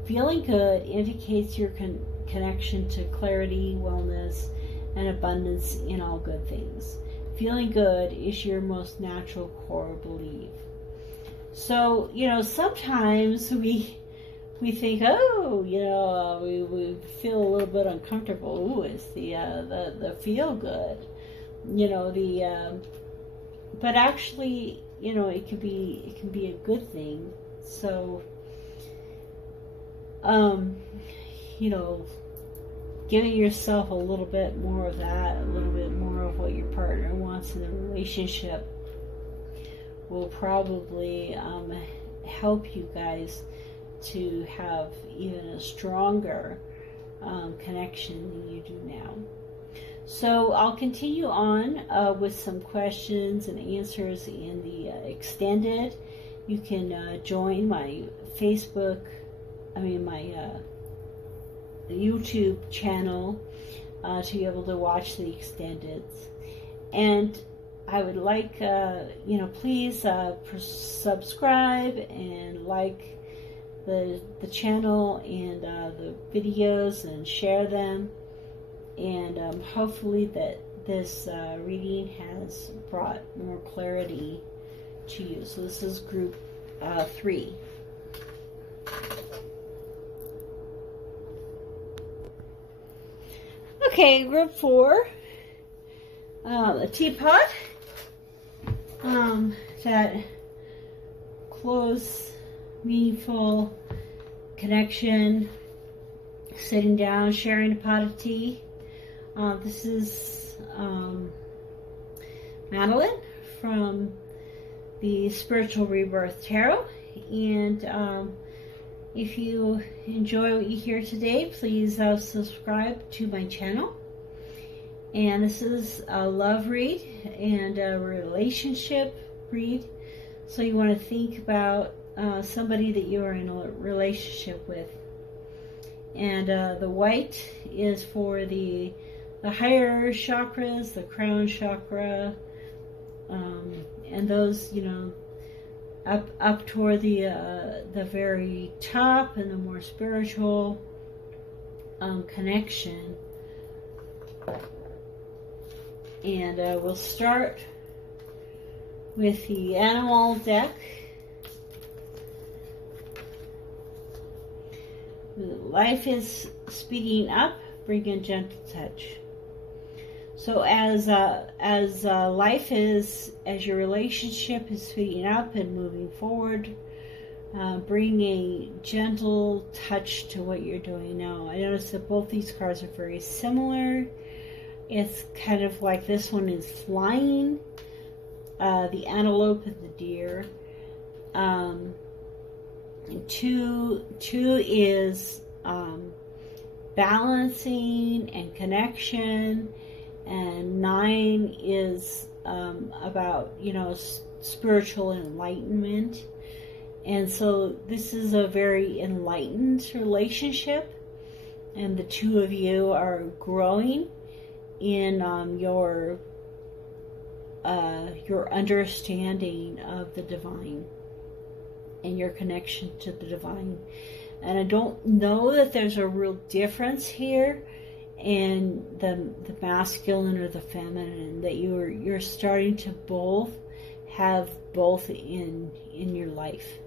Feeling good indicates your connection to clarity, wellness, and abundance in all good things. Feeling good is your most natural core belief. So, sometimes we think, we feel a little bit uncomfortable. Ooh, it's the feel good, but actually, it can be a good thing. So, giving yourself a little bit more of that, a little bit more of what your partner wants in the relationship will probably help you guys to have even a stronger connection than you do now. So I'll continue on with some questions and answers in the extended. You can join my my YouTube channel to be able to watch the extendeds. And I would like, please subscribe and like the channel and the videos and share them. And hopefully that this reading has brought more clarity to you. So this is group 3. Okay, group 4, a teapot, that close, meaningful connection, sitting down, sharing a pot of tea. This is Madeline from the Spiritual Rebirth Tarot, and if you enjoy what you hear today, please subscribe to my channel. And this is a love read and a relationship read. So you want to think about somebody that you are in a relationship with. And the white is for the higher chakras, the crown chakra, and those, you know, up toward the very top, and the more spiritual connection. And we'll start with the animal deck. Life is speeding up, bring a gentle touch. So as life is, as your relationship is speeding up and moving forward, bring a gentle touch to what you're doing now. I notice that both these cards are very similar. It's kind of like this one is flying, the antelope and the deer. Two is balancing and connection, and 9 is about, you know, spiritual enlightenment. And so this is a very enlightened relationship, and the two of you are growing in your understanding of the divine and your connection to the divine. And I don't know that there's a real difference here in the masculine or the feminine, that you're starting to both have both in your life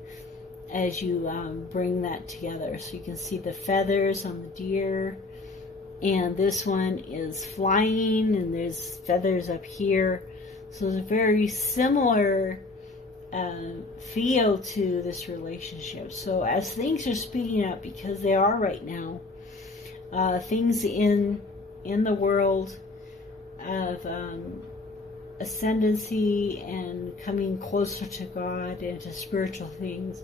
as you bring that together. So you can see the feathers on the deer, and this one is flying, and there's feathers up here. So it's a very similar feel to this relationship. So as things are speeding up, because they are right now, things in the world of ascendancy and coming closer to God and to spiritual things,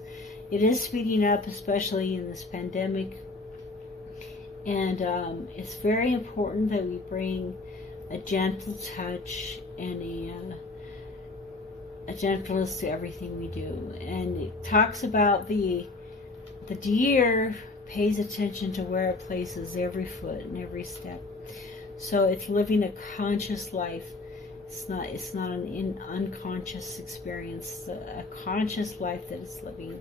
it is speeding up, especially in this pandemic. And it's very important that we bring a gentle touch and a gentleness to everything we do. And it talks about the deer pays attention to where it places every foot and every step. So it's living a conscious life. It's not an unconscious experience. It's a conscious life that it's living.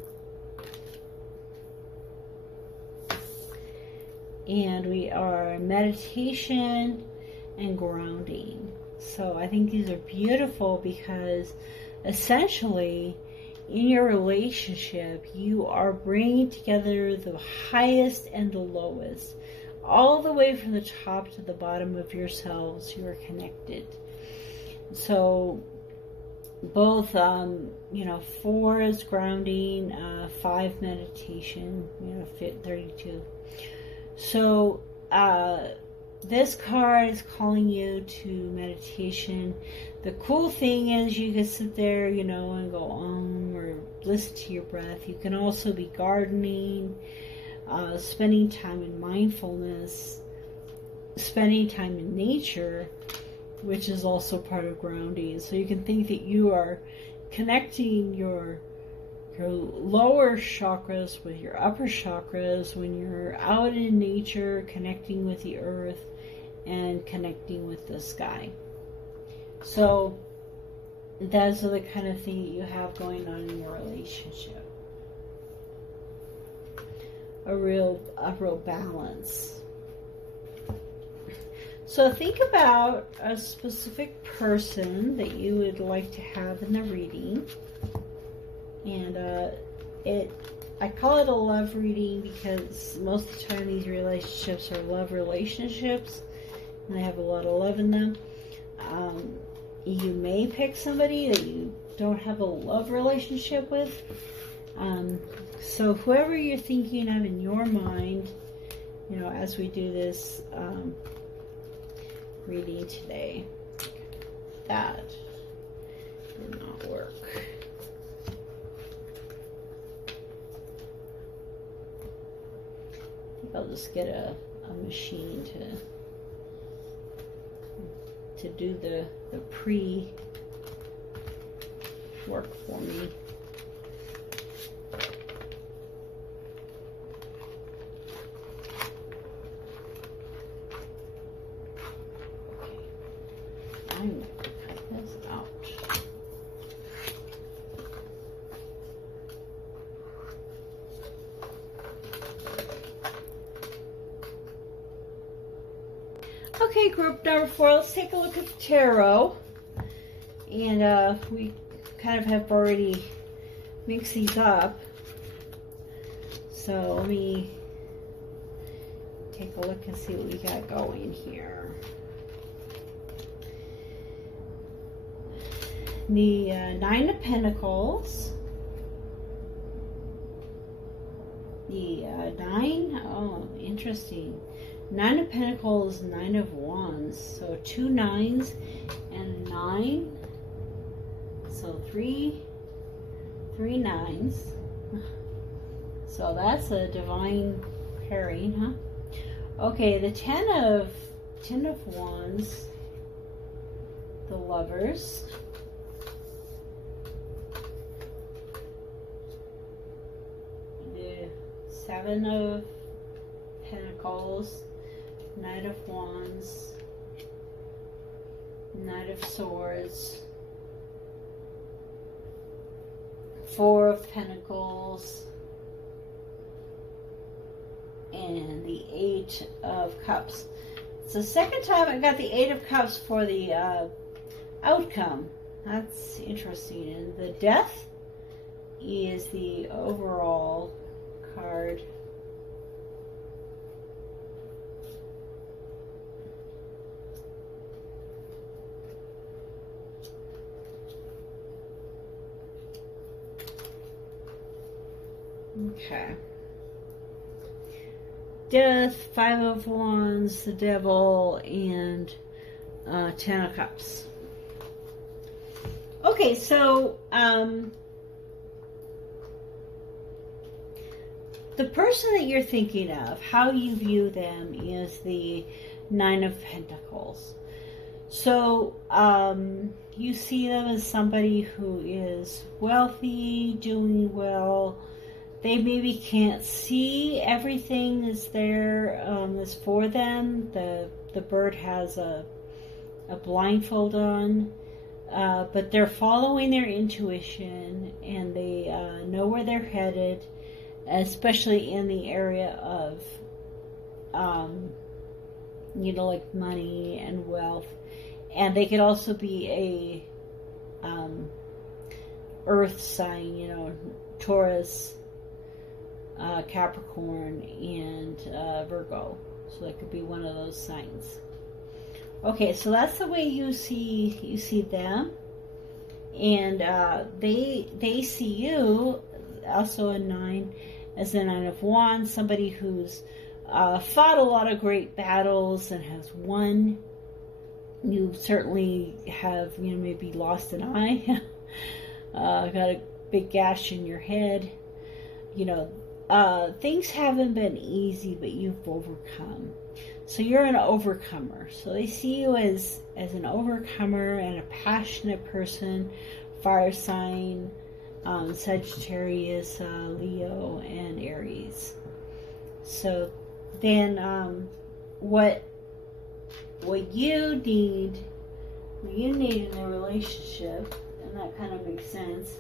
And we are meditation and grounding. So I think these are beautiful because essentially in your relationship you are bringing together the highest and the lowest. All the way from the top to the bottom of yourselves, you are connected. So both, 4 is grounding, 5 meditation, 32. So this card is calling you to meditation. The cool thing is you can sit there, and go on or listen to your breath. You can also be gardening, spending time in mindfulness, spending time in nature, which is also part of grounding. So you can think that you are connecting your lower chakras with your upper chakras when you're out in nature, connecting with the earth and connecting with the sky. So those are the kind of thing that you have going on in your relationship. A real balance. So think about a specific person that you would like to have in the reading. And I call it a love reading because most of the time these relationships are love relationships, and they have a lot of love in them. You may pick somebody that you don't have a love relationship with. So whoever you're thinking of in your mind, you know, as we do this reading today, that did not work. I think I'll just get a machine to do the pre work for me. I'm going to cut this out. Okay, group number 4, let's take a look at the tarot. And we kind of have already mixed these up. So let me take a look and see what we got going here. The Nine of Pentacles. The 9, oh, interesting. 9 of Pentacles, 9 of Wands. So 2 9s and a 9. So three 9s. So that's a divine pairing, huh? Okay, the 10 of Wands. The Lovers. The 7 of Pentacles, Knight of Wands, Knight of Swords, 4 of Pentacles, and the 8 of Cups. It's the second time I got the 8 of Cups for the outcome. That's interesting. And the Death is the overall card. Okay. Death, 5 of Wands, the Devil, and 10 of Cups. Okay, so the person that you're thinking of, how you view them is the 9 of Pentacles. So you see them as somebody who is wealthy, doing well. They maybe can't see everything is there, is for them. The bird has a blindfold on, but they're following their intuition, and they know where they're headed, especially in the area of, you know, like money and wealth. And they could also be a earth sign, you know, Taurus, Capricorn, and Virgo. So that could be one of those signs. Okay, so that's the way you see them, and they see you also a 9 as the 9 of Wands, somebody who's fought a lot of great battles and has won. You certainly have, you know, maybe lost an eye, got a big gash in your head. You know, things haven't been easy, but you've overcome. So you're an overcomer. So they see you as an overcomer and a passionate person, fire sign, Sagittarius, Leo, and Aries. So then what you need in a relationship, and that kind of makes sense,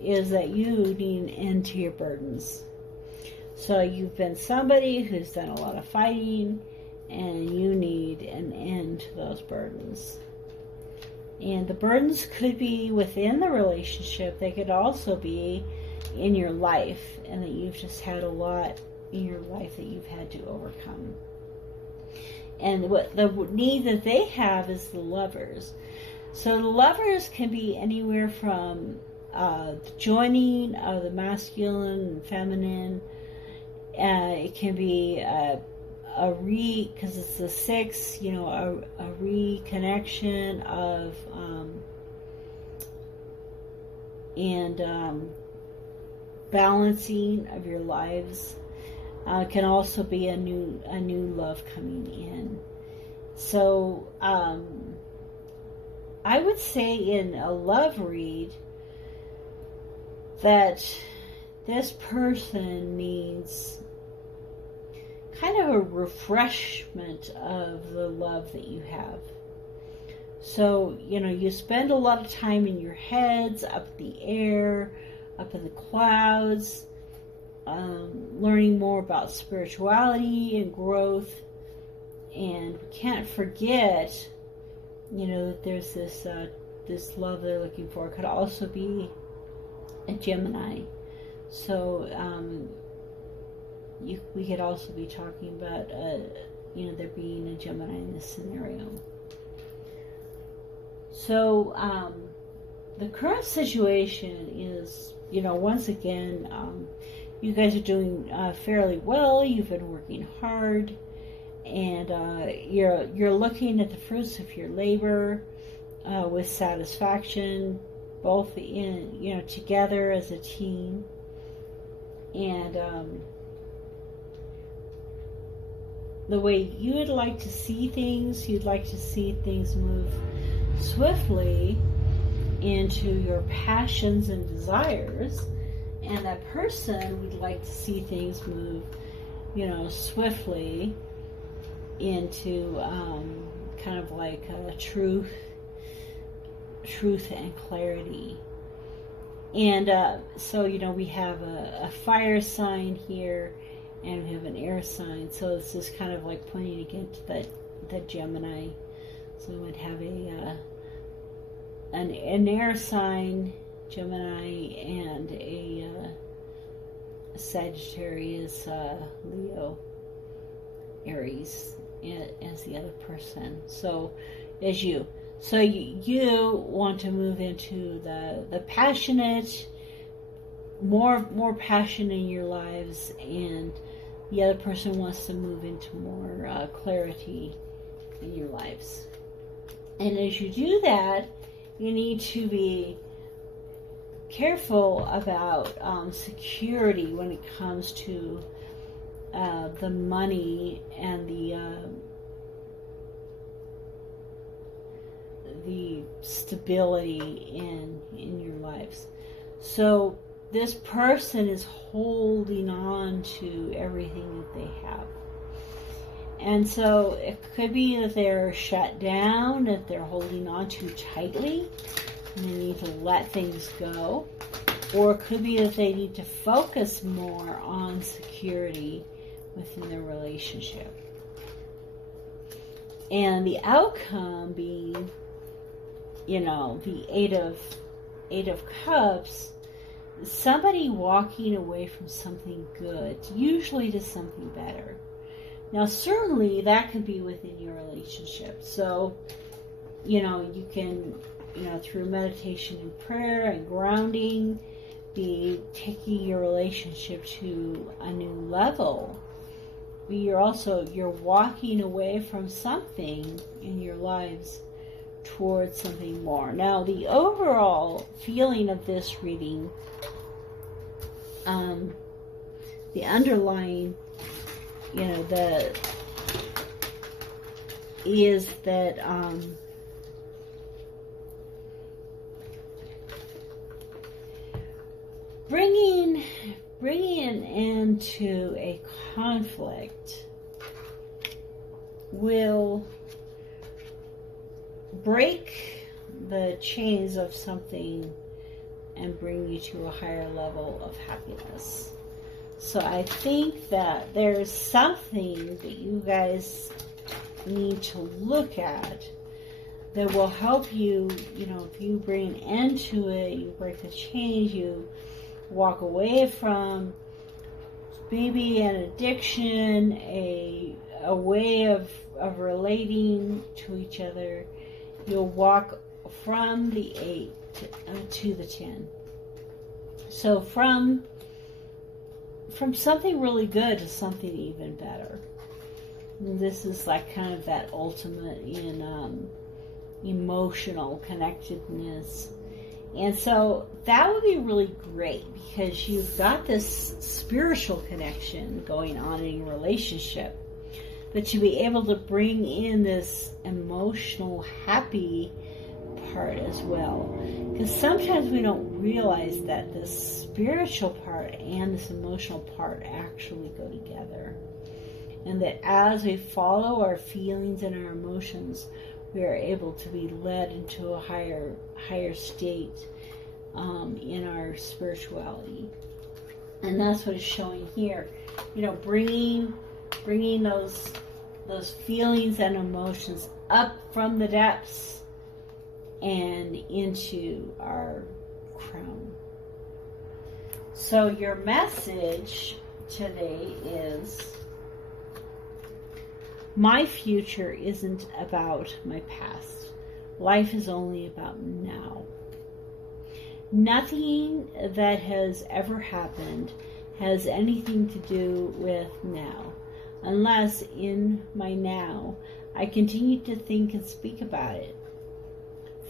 is that you need an end to your burdens. So you've been somebody who's done a lot of fighting, and you need an end to those burdens. And the burdens could be within the relationship. They could also be in your life, and that you've just had a lot in your life that you've had to overcome. And what the need that they have is the Lovers. So the Lovers can be anywhere from the joining of the masculine and feminine. It can be because it's the 6, you know, a reconnection of balancing of your lives. Can also be a new love coming in. So I would say in a love read that this person needs kind of a refreshment of the love that you have. So, you know, you spend a lot of time in your heads, up in the air, up in the clouds, learning more about spirituality and growth. And we can't forget, you know, that there's this love they're looking for. It could also be a Gemini. So we could also be talking about, you know, there being a Gemini in this scenario. So the current situation is, you know, once again, you guys are doing fairly well. You've been working hard, and you're looking at the fruits of your labor with satisfaction, both in, you know, together as a team. And the way you would like to see things, you'd like to see things move swiftly into your passions and desires, and that person would like to see things move, you know, swiftly into kind of like truth and clarity. And so, you know, we have a fire sign here, and we have an air sign. So this is kind of like pointing again to that Gemini. So we would have an air sign, Gemini, and a Sagittarius, Leo, Aries, as the other person. So you want to move into the passionate, more passion in your lives, and the other person wants to move into more clarity in your lives. And as you do that, you need to be careful about security when it comes to the money and the stability in your lives. So this person is holding on to everything that they have. And so it could be that they're shut down, that they're holding on too tightly, and they need to let things go. Or it could be that they need to focus more on security within their relationship. And the outcome being, you know, the Eight of Cups, somebody walking away from something good, usually to something better. Now, certainly that could be within your relationship. So, you know, you can, you know, through meditation and prayer and grounding, be taking your relationship to a new level. But you're walking away from something in your lives towards something more. Now, the overall feeling of this reading, the underlying, you know, is that bringing an end to a conflict will break the chains of something and bring you to a higher level of happiness. So I think that there's something that you guys need to look at that will help you, if you bring an end to it, you break the chains, you walk away from maybe an addiction, a way of relating to each other. You'll walk from the 8 to the 10. So from something really good to something even better. And this is like kind of that ultimate in emotional connectedness. And so that would be really great because you've got this spiritual connection going on in your relationship, but you'll be able to bring in this emotional, happy part as well. Because sometimes we don't realize that this spiritual part and this emotional part actually go together. And that as we follow our feelings and our emotions, we are able to be led into a higher state in our spirituality. And that's what it's showing here. Bringing those feelings and emotions up from the depths and into our crown. So your message today is, my future isn't about my past. Life is only about now. Nothing that has ever happened has anything to do with now, unless in my now I continue to think and speak about it.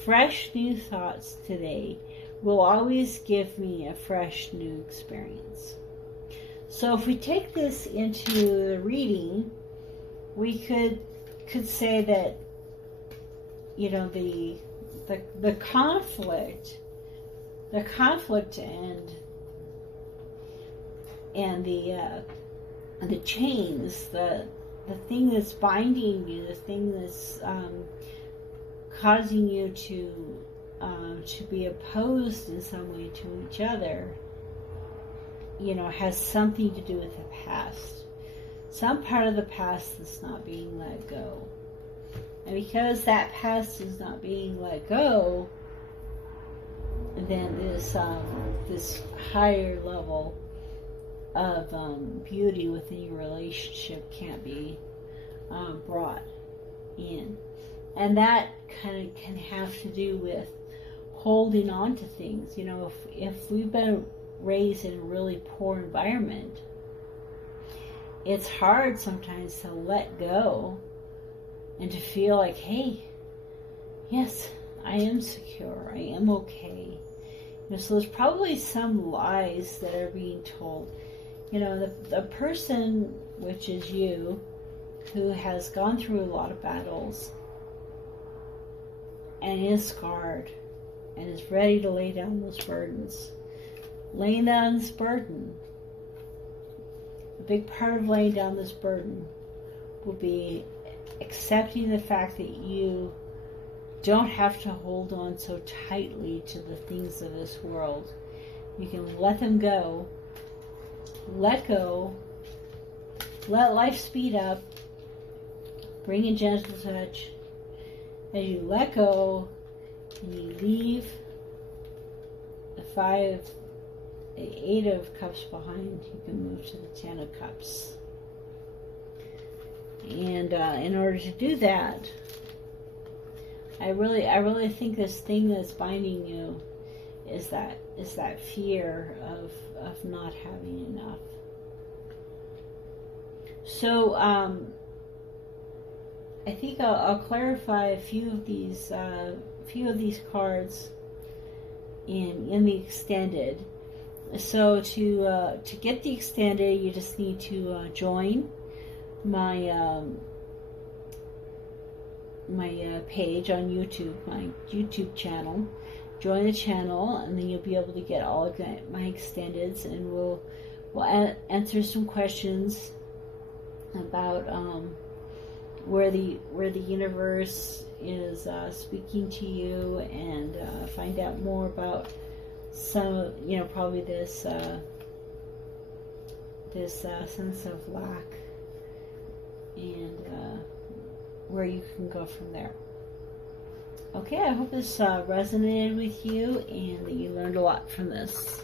Fresh new thoughts today will always give me a fresh new experience. So if we take this into the reading, we could say that, the conflict and the chains, the thing that's binding you, the thing that's causing you to be opposed in some way to each other, has something to do with the past. Some part of the past that's not being let go. And because that past is not being let go, then this higher level of beauty within your relationship can't be brought in. And that kind of can have to do with holding on to things. If we've been raised in a really poor environment, it's hard sometimes to let go and to feel like, hey, yes, I am secure, I am okay. So there's probably some lies that are being told. The person, which is you, who has gone through a lot of battles and is scarred and is ready to lay down those burdens. Laying down this burden, a big part of laying down this burden will be accepting the fact that you don't have to hold on so tightly to the things of this world. You can let them go, let go, let life speed up, bring a gentle touch. As you let go and you leave the 8 of Cups behind, you can move to the 10 of Cups. And in order to do that, I really think this thing that's binding you is that fear of not having enough. So I think I'll clarify a few of these cards in the extended. So to get the extended, you just need to join my my page on YouTube, my YouTube channel. Join the channel, and then you'll be able to get all of my extendeds, and we'll answer some questions about where the universe is speaking to you, and find out more about some, probably this sense of lack, and where you can go from there. Okay, I hope this resonated with you and that you learned a lot from this.